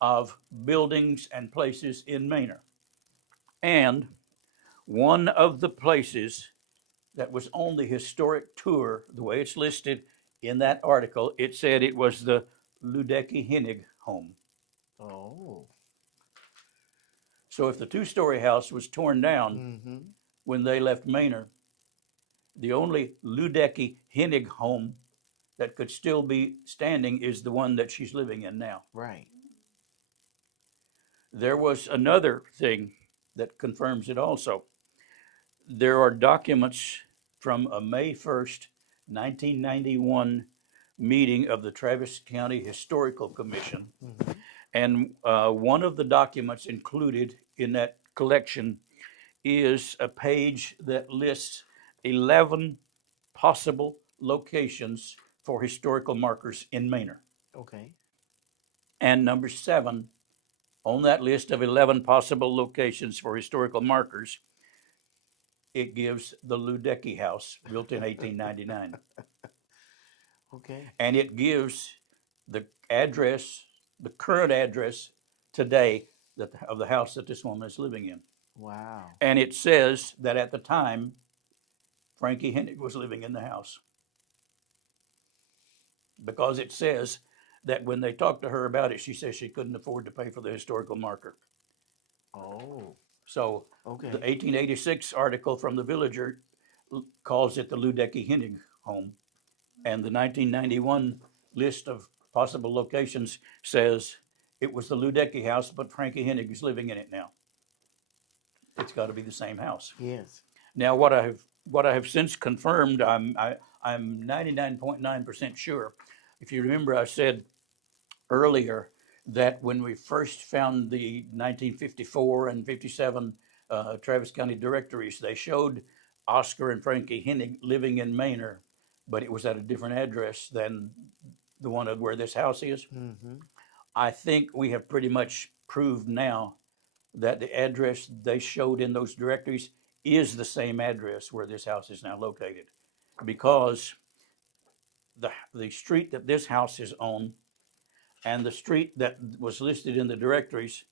of buildings and places in Manor. And one of the places that was on the historic tour, the way it's listed in that article, it said it was the Ludecky Hennig home. Oh. So if the two-story house was torn down Mm-hmm. when they left Manor, the only Ludecky Hennig home that could still be standing is the one that she's living in now. Right. There was another thing that confirms it also. There are documents from a May 1st, 1991 meeting of the Travis County Historical Commission. Mm-hmm. And one of the documents included in that collection is a page that lists 11 possible locations for historical markers in Manor. Okay. And number 7 on that list of 11 possible locations for historical markers, it gives the Ludecky House, built in 1899. Okay. And it gives the address, the current address today of the house that this woman is living in. Wow. And it says that at the time, Frankie Hennig was living in the house. Because it says that when they talked to her about it, she says she couldn't afford to pay for the historical marker. Oh. So Okay. the 1886 article from the Villager calls it the Ludecky Hennig home. And the 1991 list of possible locations says it was the Ludecky house, but Frankie Hennig is living in it now. It's got to be the same house. Yes. Now, what I have since confirmed, I'm 99.9% sure. If you remember, I said earlier that when we first found the 1954 and 57 Travis County directories, they showed Oscar and Frankie Hennig living in Manor, but it was at a different address than the one where this house is. Mm-hmm. I think we have pretty much proved now that the address they showed in those directories is the same address where this house is now located, because the street that this house is on and the street that was listed in the directories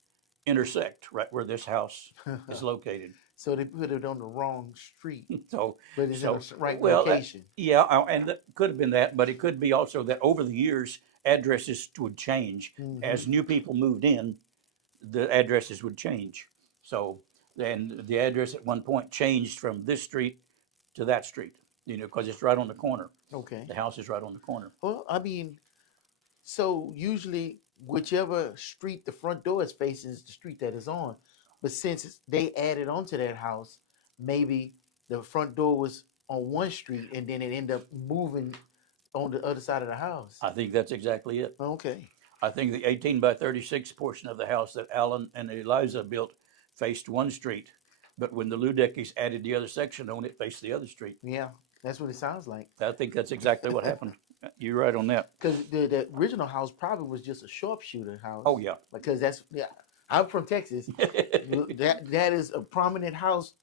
intersect right where this house is located. So they put it on the wrong street, So, but it's in the right well, location. yeah, and that could have been that, but it could be also that over the years addresses would change Mhm. as new people moved in. The addresses would change. So then the address at one point changed from this street to that street, because it's right on the corner. Okay. The house is right on the corner. Well, I mean, so usually whichever street the front door is facing is the street that is on. But since they added onto that house, maybe the front door was on one street and then it ended up moving on the other side of the house. I think that's exactly it. Okay. I think the 18 by 36 portion of the house that Alan and Eliza built faced one street, but when the Ludeckys added the other section on, it faced the other street. Yeah, that's what it sounds like. I think that's exactly what happened. You're right on that. Because the original house probably was just a sharpshooter house. Oh, yeah. Because I'm from Texas. that is a prominent house,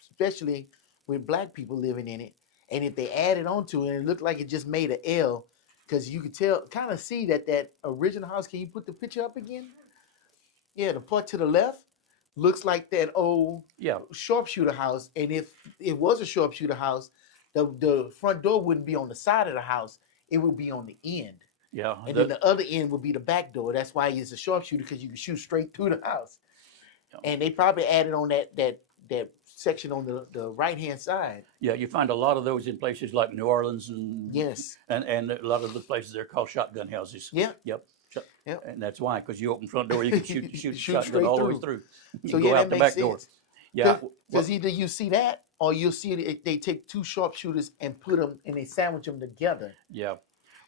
especially with black people living in it. And if they added onto it, it looked like it just made an L, because you could kind of see that original house. Can you put the picture up again? Yeah, the part to the left looks like that old sharpshooter house. And if it was a sharpshooter house, the front door wouldn't be on the side of the house. It would be on the end. Yeah. And then the other end would be the back door. That's why it's a sharpshooter, because you can shoot straight through the house. Yeah. And they probably added on that section on the right hand side. Yeah, you find a lot of those in places like New Orleans and yes, and a lot of the places they're called shotgun houses. Yeah. Yep. Yep. And that's why, because you open front door, you can shoot a Shoot shotgun straight all the way through. through. You So go yeah, that out the makes back door. sense. Yeah. Because either you see that, or you'll see it, they take two sharpshooters and put them and they sandwich them together. Yeah.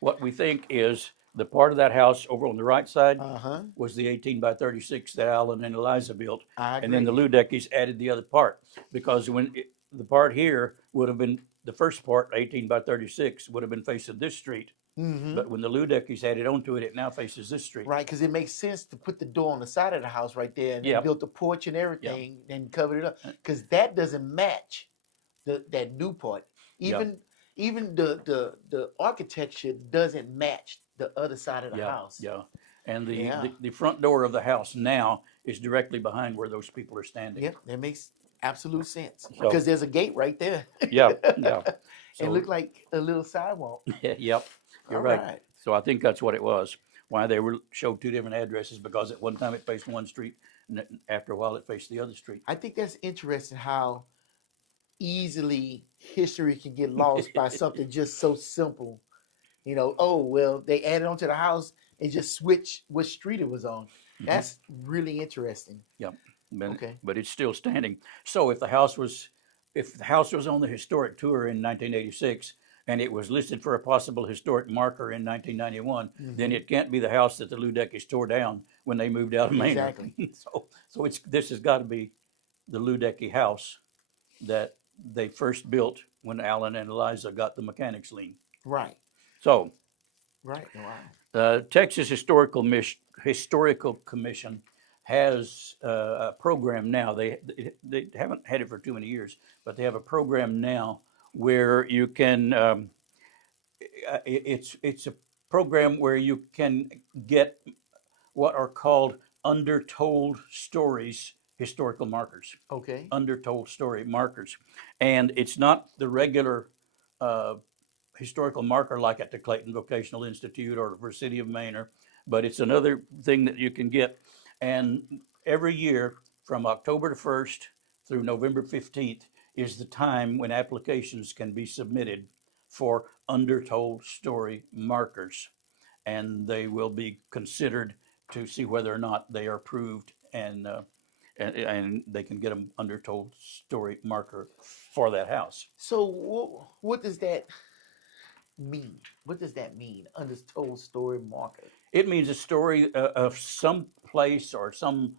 What we think is the part of that house over on the right side Uh-huh. was the 18 by 36 that Alan and Eliza built. I And then the agree. Ludekis added the other part because the part here would have been the first part, 18 by 36, would have been facing this street. Mm-hmm. But when the Ludekis added onto it, it now faces this street. Right, because it makes sense to put the door on the side of the house right there and then Yep. built the porch and Yep. everything and covered it up. Because that doesn't match that new part. Yep. Even the architecture doesn't match the other side of the Yeah. house. Yeah. And Yeah. the front door of the house now is directly behind where those people are standing. Yep, that makes absolute sense. So- Because there's a gate right there. Yeah. Yeah. It So, looked like a little sidewalk. yep. You're All right. right. So I think that's what it was. Why they were showed two different addresses, because at one time it faced one street, and then after a while it faced the other street. I think that's interesting how easily history can get lost by something just so simple. You know, oh well, they added onto the house and just switched what street it was on. That's really interesting. Yep. But, Okay. but it's still standing. So if the house was on the historic tour in 1986 and it was listed for a possible historic marker in 1991, then it can't be the house that the Ludekis tore down when they moved out of Manor. Exactly. So this has got to be the Ludeki house that they first built when Alan and Eliza got the mechanics lien. Right. So Right. Wow. the Texas Historical Commission has a program now. They haven't had it for too many years, but they have a program now where you can. It's a program where you can get what are called undertold stories, historical markers. Okay. Undertold story markers, and it's not the regular historical marker like at the Clayton Vocational Institute or for City of Manor, but it's another thing that you can get. And every year from October 1st through November 15th is the time when applications can be submitted for undertold story markers. And they will be considered to see whether or not they are approved, and they can get an undertold story marker for that house. So what does that mean? What does that mean? Undertold story marker. It means a story of some place or some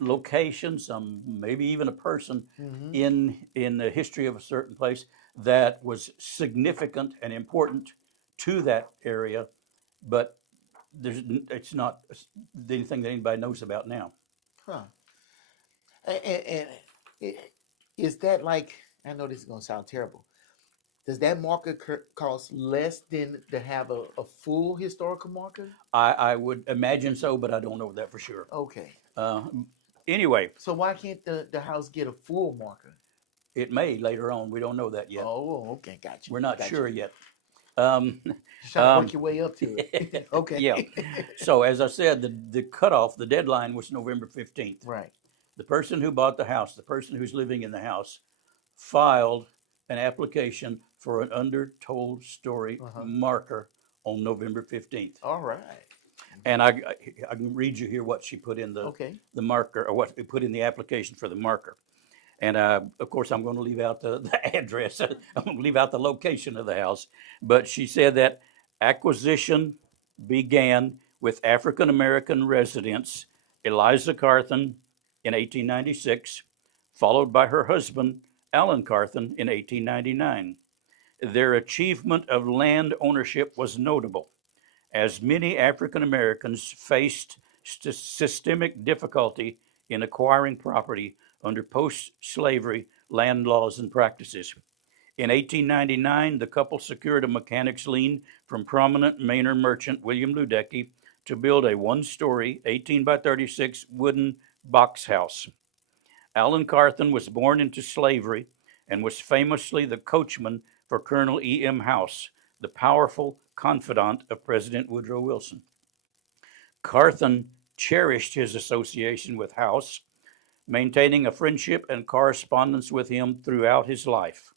location, some maybe even a person in the history of a certain place that was significant and important to that area, but it's not anything that anybody knows about now. Huh. And is that like, I know this is going to sound terrible. Does that marker cost less than to have a full historical marker? I would imagine so, but I don't know that for sure. Okay. Anyway, So why can't the house get a full marker? it may later on. We don't know that yet. Oh, okay, gotcha. We're not Gotcha. sure yet. Just trying to work your way up to it. Okay. Yeah. So as I said, the cutoff, the deadline was November 15th. Right. The person who bought the house, the person who's living in the house, filed an application for an undertold story marker on November 15th. All right. And I can read you here what she put in the marker, or what she put in the application for the marker. And of course, I'm going to leave out the address. I'm going to leave out the location of the house. But she said that acquisition began with African American residents Eliza Carthen in 1896, followed by her husband, Alan Carthen, in 1899. Their achievement of land ownership was notable, as many African Americans faced systemic difficulty in acquiring property under post-slavery land laws and practices. In 1899, the couple secured a mechanics lien from prominent Manor merchant William Ludeki to build a one-story, 18 by 36 wooden box house. Alan Carthen was born into slavery and was famously the coachman for Colonel E.M. House, the powerful confidant of President Woodrow Wilson. Carthen cherished his association with House, maintaining a friendship and correspondence with him throughout his life.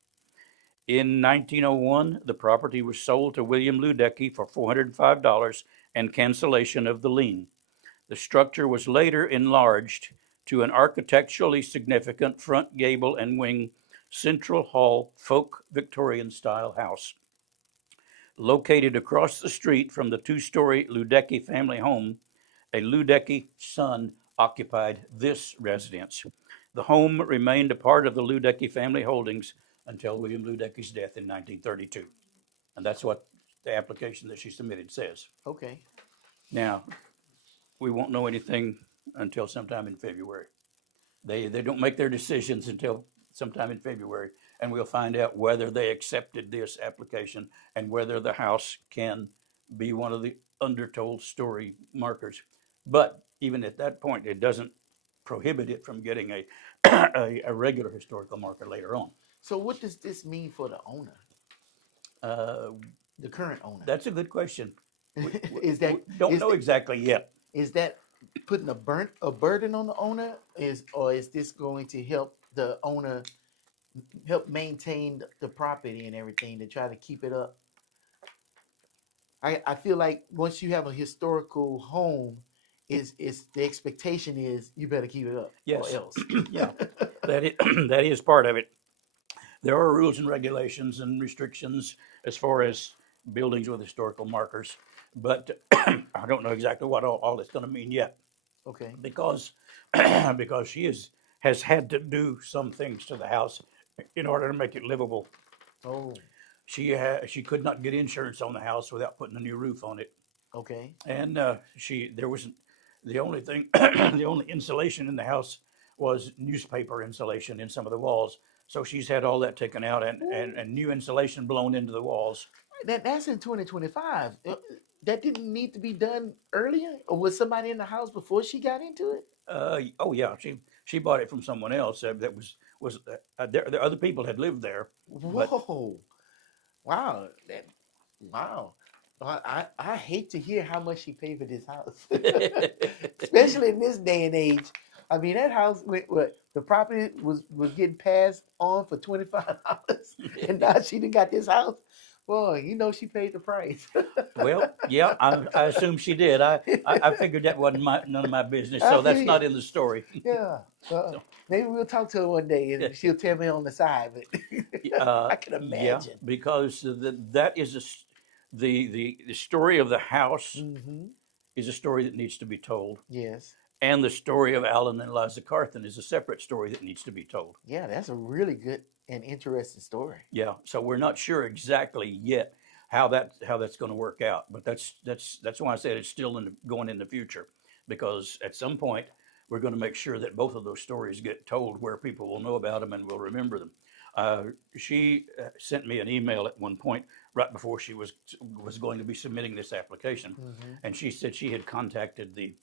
In 1901, the property was sold to William Ludeki for $405 and cancellation of the lien. The structure was later enlarged to an architecturally significant front gable and wing central hall folk Victorian style house. Located across the street from the two-story Ludecki family home, a Ludecki son occupied this residence. The home remained a part of the Ludecki family holdings until William Ludecki's death in 1932. And that's what the application that she submitted says. Okay. Now, we won't know anything until sometime in February. They don't make their decisions until sometime in February, and we'll find out whether they accepted this application and whether the house can be one of the undertold story markers. But even at that point, it doesn't prohibit it from getting a regular historical marker later on. So what does this mean for the owner, Uh, the current owner? that's a good question. Is that We don't know exactly yet. is that putting a burden on the owner, or is this going to help the owner help maintain the property and everything to try to keep it up? I feel like once you have a historical home, is the expectation is you better keep it up, Yes. or else. Yeah, that is part of it. There are rules and regulations and restrictions as far as buildings with historical markers, but I don't know exactly what all it's going to mean yet, Okay. because because has had to do some things to the house in order to make it livable. Oh, She could not get insurance on the house without putting a new roof on it, okay. and there was the only thing the only insulation in the house was newspaper insulation in some of the walls. So she's had all that taken out and new insulation blown into the walls. That's in 2025. That didn't need to be done earlier, or was somebody in the house before she got into it? Oh yeah, she bought it from someone else that there other people had lived there. But Whoa! Wow! Wow! I hate to hear how much she paid for this house, especially in this day and age. I mean, that house, what the property was getting passed on for $25, and now she done got this house. Boy, she paid the price. well, yeah, I assume she did. I figured that wasn't none of my business, so that's not in the story. Yeah. So, Maybe we'll talk to her one day and she'll tell me on the side. But I can yeah, imagine. because that is the story of the house Hmm. is a story that needs to be told. Yes. And the story of Alan and Eliza Carthen is a separate story that needs to be told. Yeah, that's a really good and interesting story. Yeah, so we're not sure exactly yet how that's going to work out, but that's why I said it's still going in the future, because at some point we're going to make sure that both of those stories get told where people will know about them and will remember them. She sent me an email at one point right before she was going to be submitting this application, and she said she had contacted the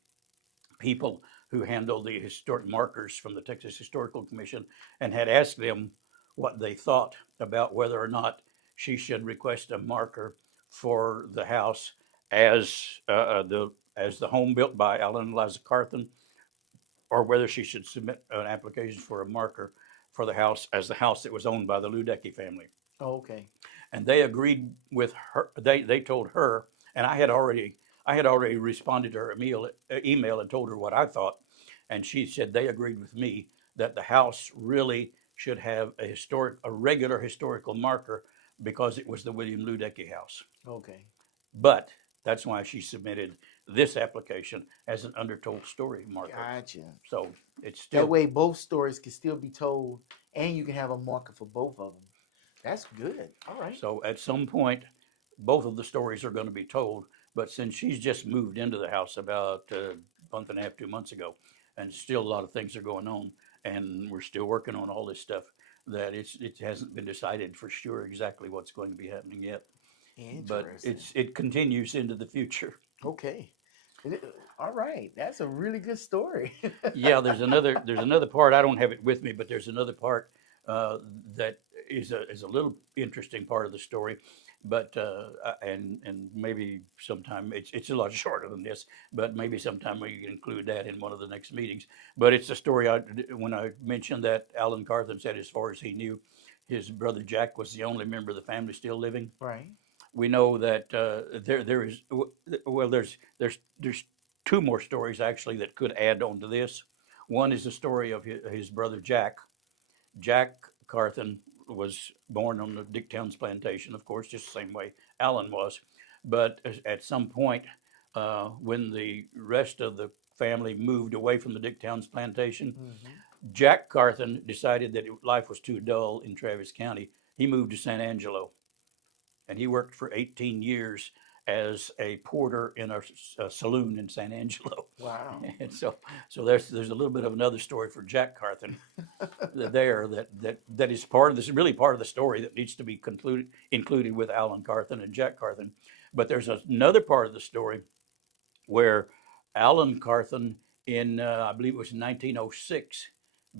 people who handle the historic markers from the Texas Historical Commission and had asked them what they thought about whether or not she should request a marker for the house as the home built by Alan and Eliza Carthen, or whether she should submit an application for a marker for the house as the house that was owned by the Ludecki family. Oh, okay. And they agreed with her. They told her, and I had already responded to her email and told her what I thought, and she said they agreed with me that the house really should have a regular historical marker because it was the William Ludecki house. Okay. But that's why she submitted this application as an undertold story marker. Gotcha. So it's still That way both stories can still be told and you can have a marker for both of them. That's good. All right. So at some point, both of the stories are going to be told. But since she's just moved into the house about a month and a half, 2 months ago, and still a lot of things are going on, and we're still working on all this stuff, that it hasn't been decided for sure exactly what's going to be happening yet. But it continues into the future. Okay. All right. That's a really good story. Yeah, there's another part. I don't have it with me, but there's another part that is a little interesting part of the story. But and maybe sometime it's a lot shorter than this, but maybe sometime we can include that in one of the next meetings. But it's a story when I mentioned that Alan Carthen said, as far as he knew, his brother Jack was the only member of the family still living. Right. we know that there is well, there's two more stories actually that could add on to this. One is the story of his brother Jack. Jack Carthen was born on the Dicktown's plantation, of course, just the same way Allen was. But at some point, when the rest of the family moved away from the Dicktown's plantation, Mm-hmm. Jack Carthen decided that life was too dull in Travis County. He moved to San Angelo, and he worked for 18 years as a porter in a saloon in San Angelo. Wow. And so there's a little bit of another story for Jack Carthen there that is part of this, really part of the story that needs to be included with Alan Carthen and Jack Carthen. But there's another part of the story where Alan Carthen in I believe it was 1906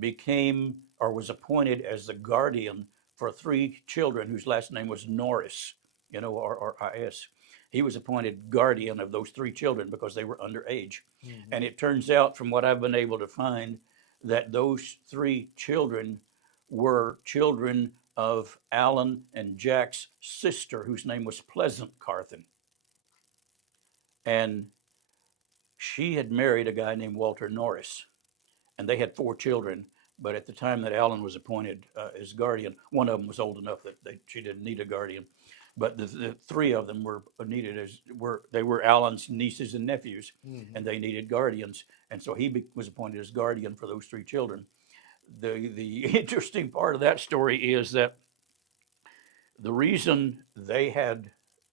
became or was appointed as the guardian for three children whose last name was Norris, Norris. He was appointed guardian of those three children because they were underage. Mm-hmm. And it turns out, from what I've been able to find, that those three children were children of Alan and Jack's sister, whose name was Pleasant Carthen. And she had married a guy named Walter Norris, and they had four children. But at the time that Alan was appointed as guardian, one of them was old enough that she didn't need a guardian. But the three of them were needed they were Alan's nieces and nephews, Mm-hmm. and they needed guardians, and so he was appointed as guardian for those three children. The interesting part of that story is that the reason they had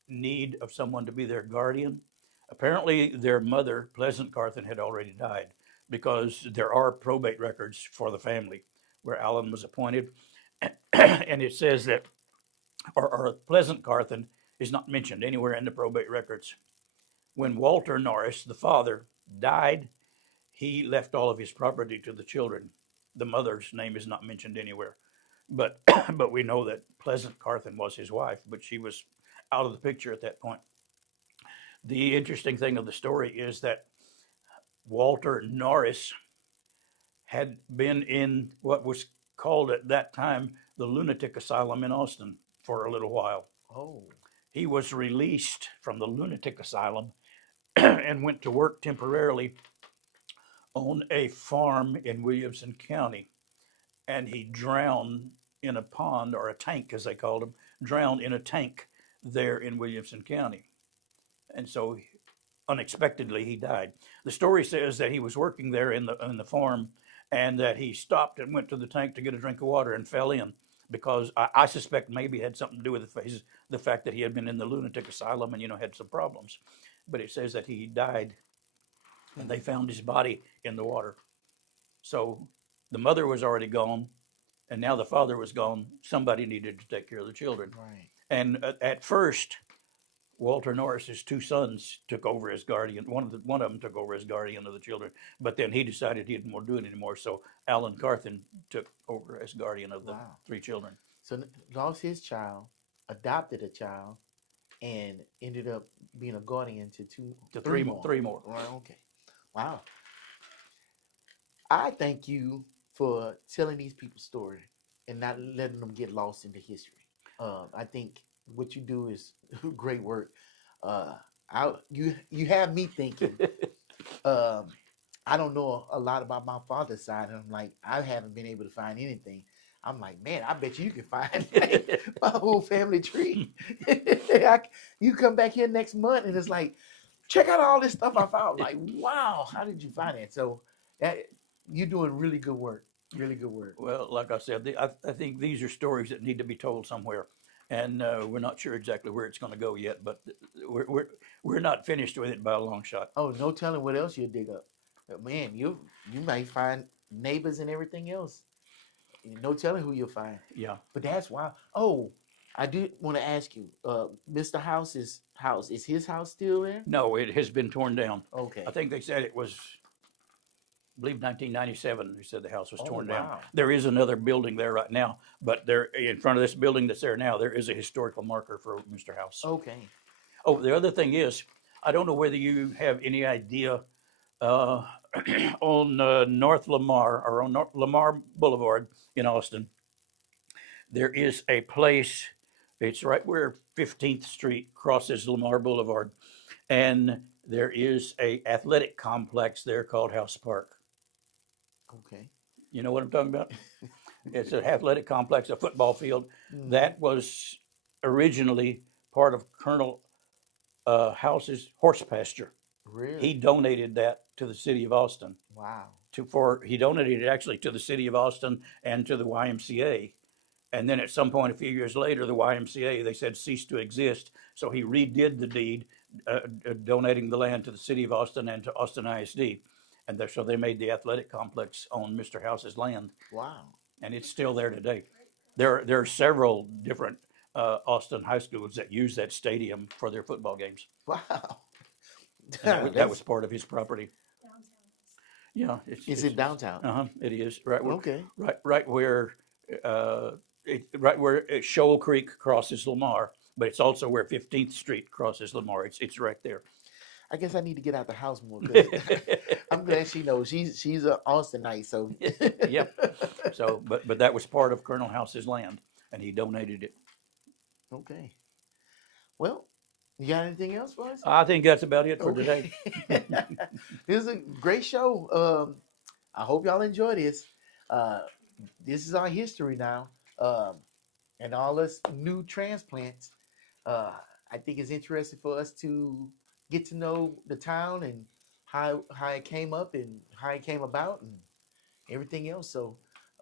need of someone to be their guardian, apparently their mother, Pleasant Carthen, had already died, because there are probate records for the family where Alan was appointed. And it says that, or Pleasant Carthen is not mentioned anywhere in the probate records. When Walter Norris, the father, died, he left all of his property to the children. The mother's name is not mentioned anywhere. But but we know that Pleasant Carthen was his wife, but she was out of the picture at that point. The interesting thing of the story is that Walter Norris had been in what was called at that time the lunatic asylum in Austin for a little while. Oh. He was released from the lunatic asylum and went to work temporarily on a farm in Williamson County. And he drowned in a pond, or a tank, as they called him, drowned in a tank there in Williamson County. And so unexpectedly he died. The story says that he was working there in the farm, and that he stopped and went to the tank to get a drink of water and fell in, because I suspect maybe it had something to do with the fact that he had been in the lunatic asylum and had some problems. But it says that he died, and they found his body in the water. So the mother was already gone, and now the father was gone. Somebody needed to take care of the children. Right. And at first, Walter Norris's two sons took over as guardian. One of them took over as guardian of the children, but then he decided he didn't want to do it anymore. So Alan Carthen took over as guardian of the Wow. three children. So lost his child, adopted a child, and ended up being a guardian to three more. Three more. Right. Okay. Wow. I thank you for telling these people's story and not letting them get lost into history. I think what you do is great work. You have me thinking. I don't know a lot about my father's side, and I'm like, I haven't been able to find anything. I'm like, man, I bet you can find like, my whole family tree. You come back here next month, and it's like, check out all this stuff I found. Like, wow, how did you find it? So you're doing really good work. Really good work. Well, like I said, I think these are stories that need to be told somewhere, and we're not sure exactly where it's going to go yet. But we're not finished with it by a long shot. Oh, no telling what else you'll dig up. Man, you might find neighbors and everything else. No telling who you'll find. Yeah. But that's wild. Oh, I do want to ask you, Mr. House's house, is his house still there? No, it has been torn down. Okay. I think they said it was, I believe 1997, they said the house was torn down. Wow. There is another building there right now, but there, in front of this building that's there now, there is a historical marker for Mr. House. Okay. Oh, the other thing is, I don't know whether you have any idea, on North Lamar, or on Lamar Boulevard in Austin, there is a place It's right where 15th Street crosses Lamar Boulevard, and there is a athletic complex there called House Park. Okay. You know what I'm talking about? It's an athletic complex, a football field Hmm. that was originally part of Colonel House's horse pasture. He Really? donated that to the city of Austin. Wow. He donated it actually to the city of Austin and to the YMCA. And then at some point, a few years later, the YMCA, they said, ceased to exist. So he redid the deed, donating the land to the city of Austin and to Austin ISD. And so they made the athletic complex on Mr. House's land. Wow. And it's still there today. There are several different Austin high schools that use that stadium for their football games. Wow. And that was That's, part of his property. Yeah, is it downtown? it is right where Okay. right where uh, right where Shoal Creek crosses Lamar, but it's also where 15th Street crosses Lamar. It's right there. I guess I need to get out the house more because I'm glad she knows she's a Austinite. So Yep. So, but that was part of Colonel House's land, and he donated it. okay. Well, you got anything else for us? I think that's about it for Okay. today. This is a great show. I hope y'all enjoy this. Uh, this is our history now, and all us new transplants. Uh, I think it's interesting for us to get to know the town and how it came up and how it came about and everything else. So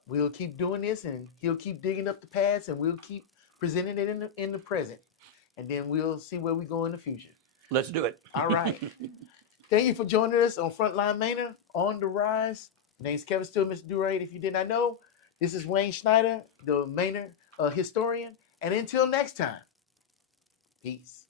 we'll keep doing this, and he'll keep digging up the past, and we'll keep presenting it in the present, and then we'll see where we go in the future. Let's do it. All right. Thank you for joining us on Frontline Manor on the Rise. My name's Kevin Steele, Mr. Durade. If you did not know, this is Wayne Schneider, the Manor historian. And until next time, peace.